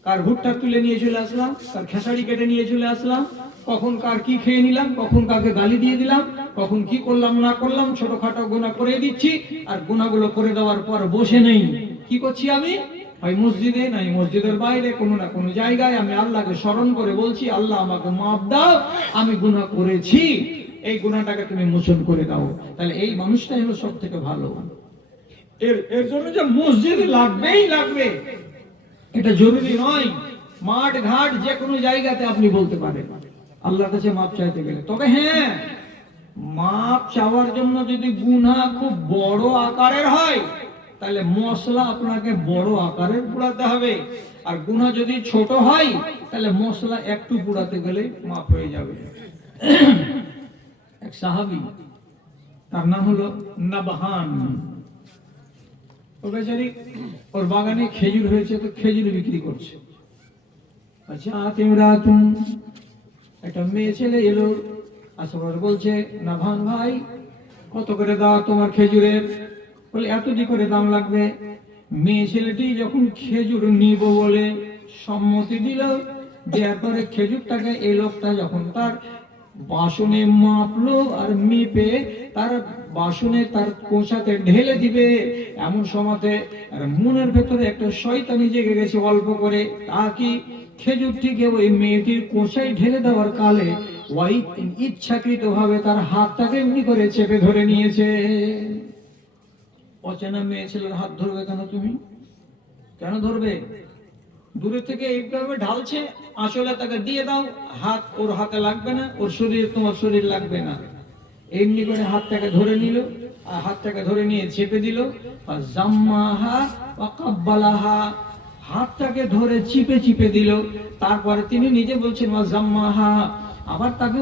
কার ভুট্টা তুলে নিয়ে চলে আসলাম, কার খেসারি কেটে নিয়ে চলে আসলাম, কখন কার কি খেয়ে নিলাম, কখন কাকে গালি দিয়ে দিলাম, কখন কি করলাম না করলাম, ছোটখাটো গুনাহ করে দিচ্ছি, আর গুনাহগুলো করে দেওয়ার পর বসে নেই। কি করছি আমি? হয় মসজিদে, নাই মসজিদের বাইরে, কোনো না কোনো জায়গায় আমি আল্লাহকে স্মরণ করে বলছি আল্লাহ আমাকে মাফ দাও, আমি গুনাহ করেছি, এই গুনাহটাকে তুমি মোচন করে দাও। তাহলে এই মানুষটাই হলো সব থেকে ভালো। এর জন্য যে মসজিদ লাগবেই লাগবে এটা জরুরি নয়। মাঠ ঘাট যে কোনো জায়গাতে আপনি বলতে পারেন আল্লাহর কাছে মাপ চাইতে গেলে। তবে হ্যাঁ, মাপ চাওয়ার জন্য যদি গুনাহ খুব বড় আকারের হয় তাহলে মশলা আপনাকে বড় আকারের পোড়াতে হবে, আর গুনাহ যদি ছোট হয় তাহলে মশলা একটু পোড়াতে গেলে মাপ হয়ে যাবে। এক সাহাবী, তার নাম হলো নাবহান। ও বেচারি, ওর বাগানে খেজুর হয়েছে, তো খেজুর বিক্রি করছে। আচ্ছা তিমরাতুন, একটা মেয়ে ছেলে এলো, আসার বলছে নাবহান ভাই কত করে দাও তোমার খেজুরের? বলে এতটি করে দাম লাগবে। মেয়ে ছেলেটি যখন খেজুর নিব বলে সম্মতি দিল, দেওয়ার পরে খেজুরটাকে এই লোকটা যখন তার বাসনে মাপলো আর মেপে তার বাসনে তার কোষাতে ঢেলে দিবে, এমন সময়তে আর মনের ভেতরে একটা শয়তানি জেগে গেছে অল্প করে। তা কি খেজুরটিকে ওই মেয়েটির কোষায় ঢেলে দেওয়ার কালে ওই ইচ্ছাকৃত ভাবে তার হাতটাকে এমনি করে চেপে ধরে নিয়েছে। অচেনা মেয়ে ছেলের হাত ধরবে কেন? তুমি কেন ধরবে? দূরে থেকে এইভাবে ঢালছে, আসলে তাকে দিয়ে দাও, হাত ওর হাতে লাগবে না, ওর শরীর তোমার শরীর লাগবে না। এমনি করে হাতটাকে ধরে নিল, আর হাতটাকে ধরে নিয়ে চেপে দিল। আর জাম্মাহা ওয়া কাব্বালাহা, হাতটাকে ধরে চিপে চিপে দিল। তারপরে তিনি নিজে বলছেন ওয়া জাম্মাহা, আবার তাকে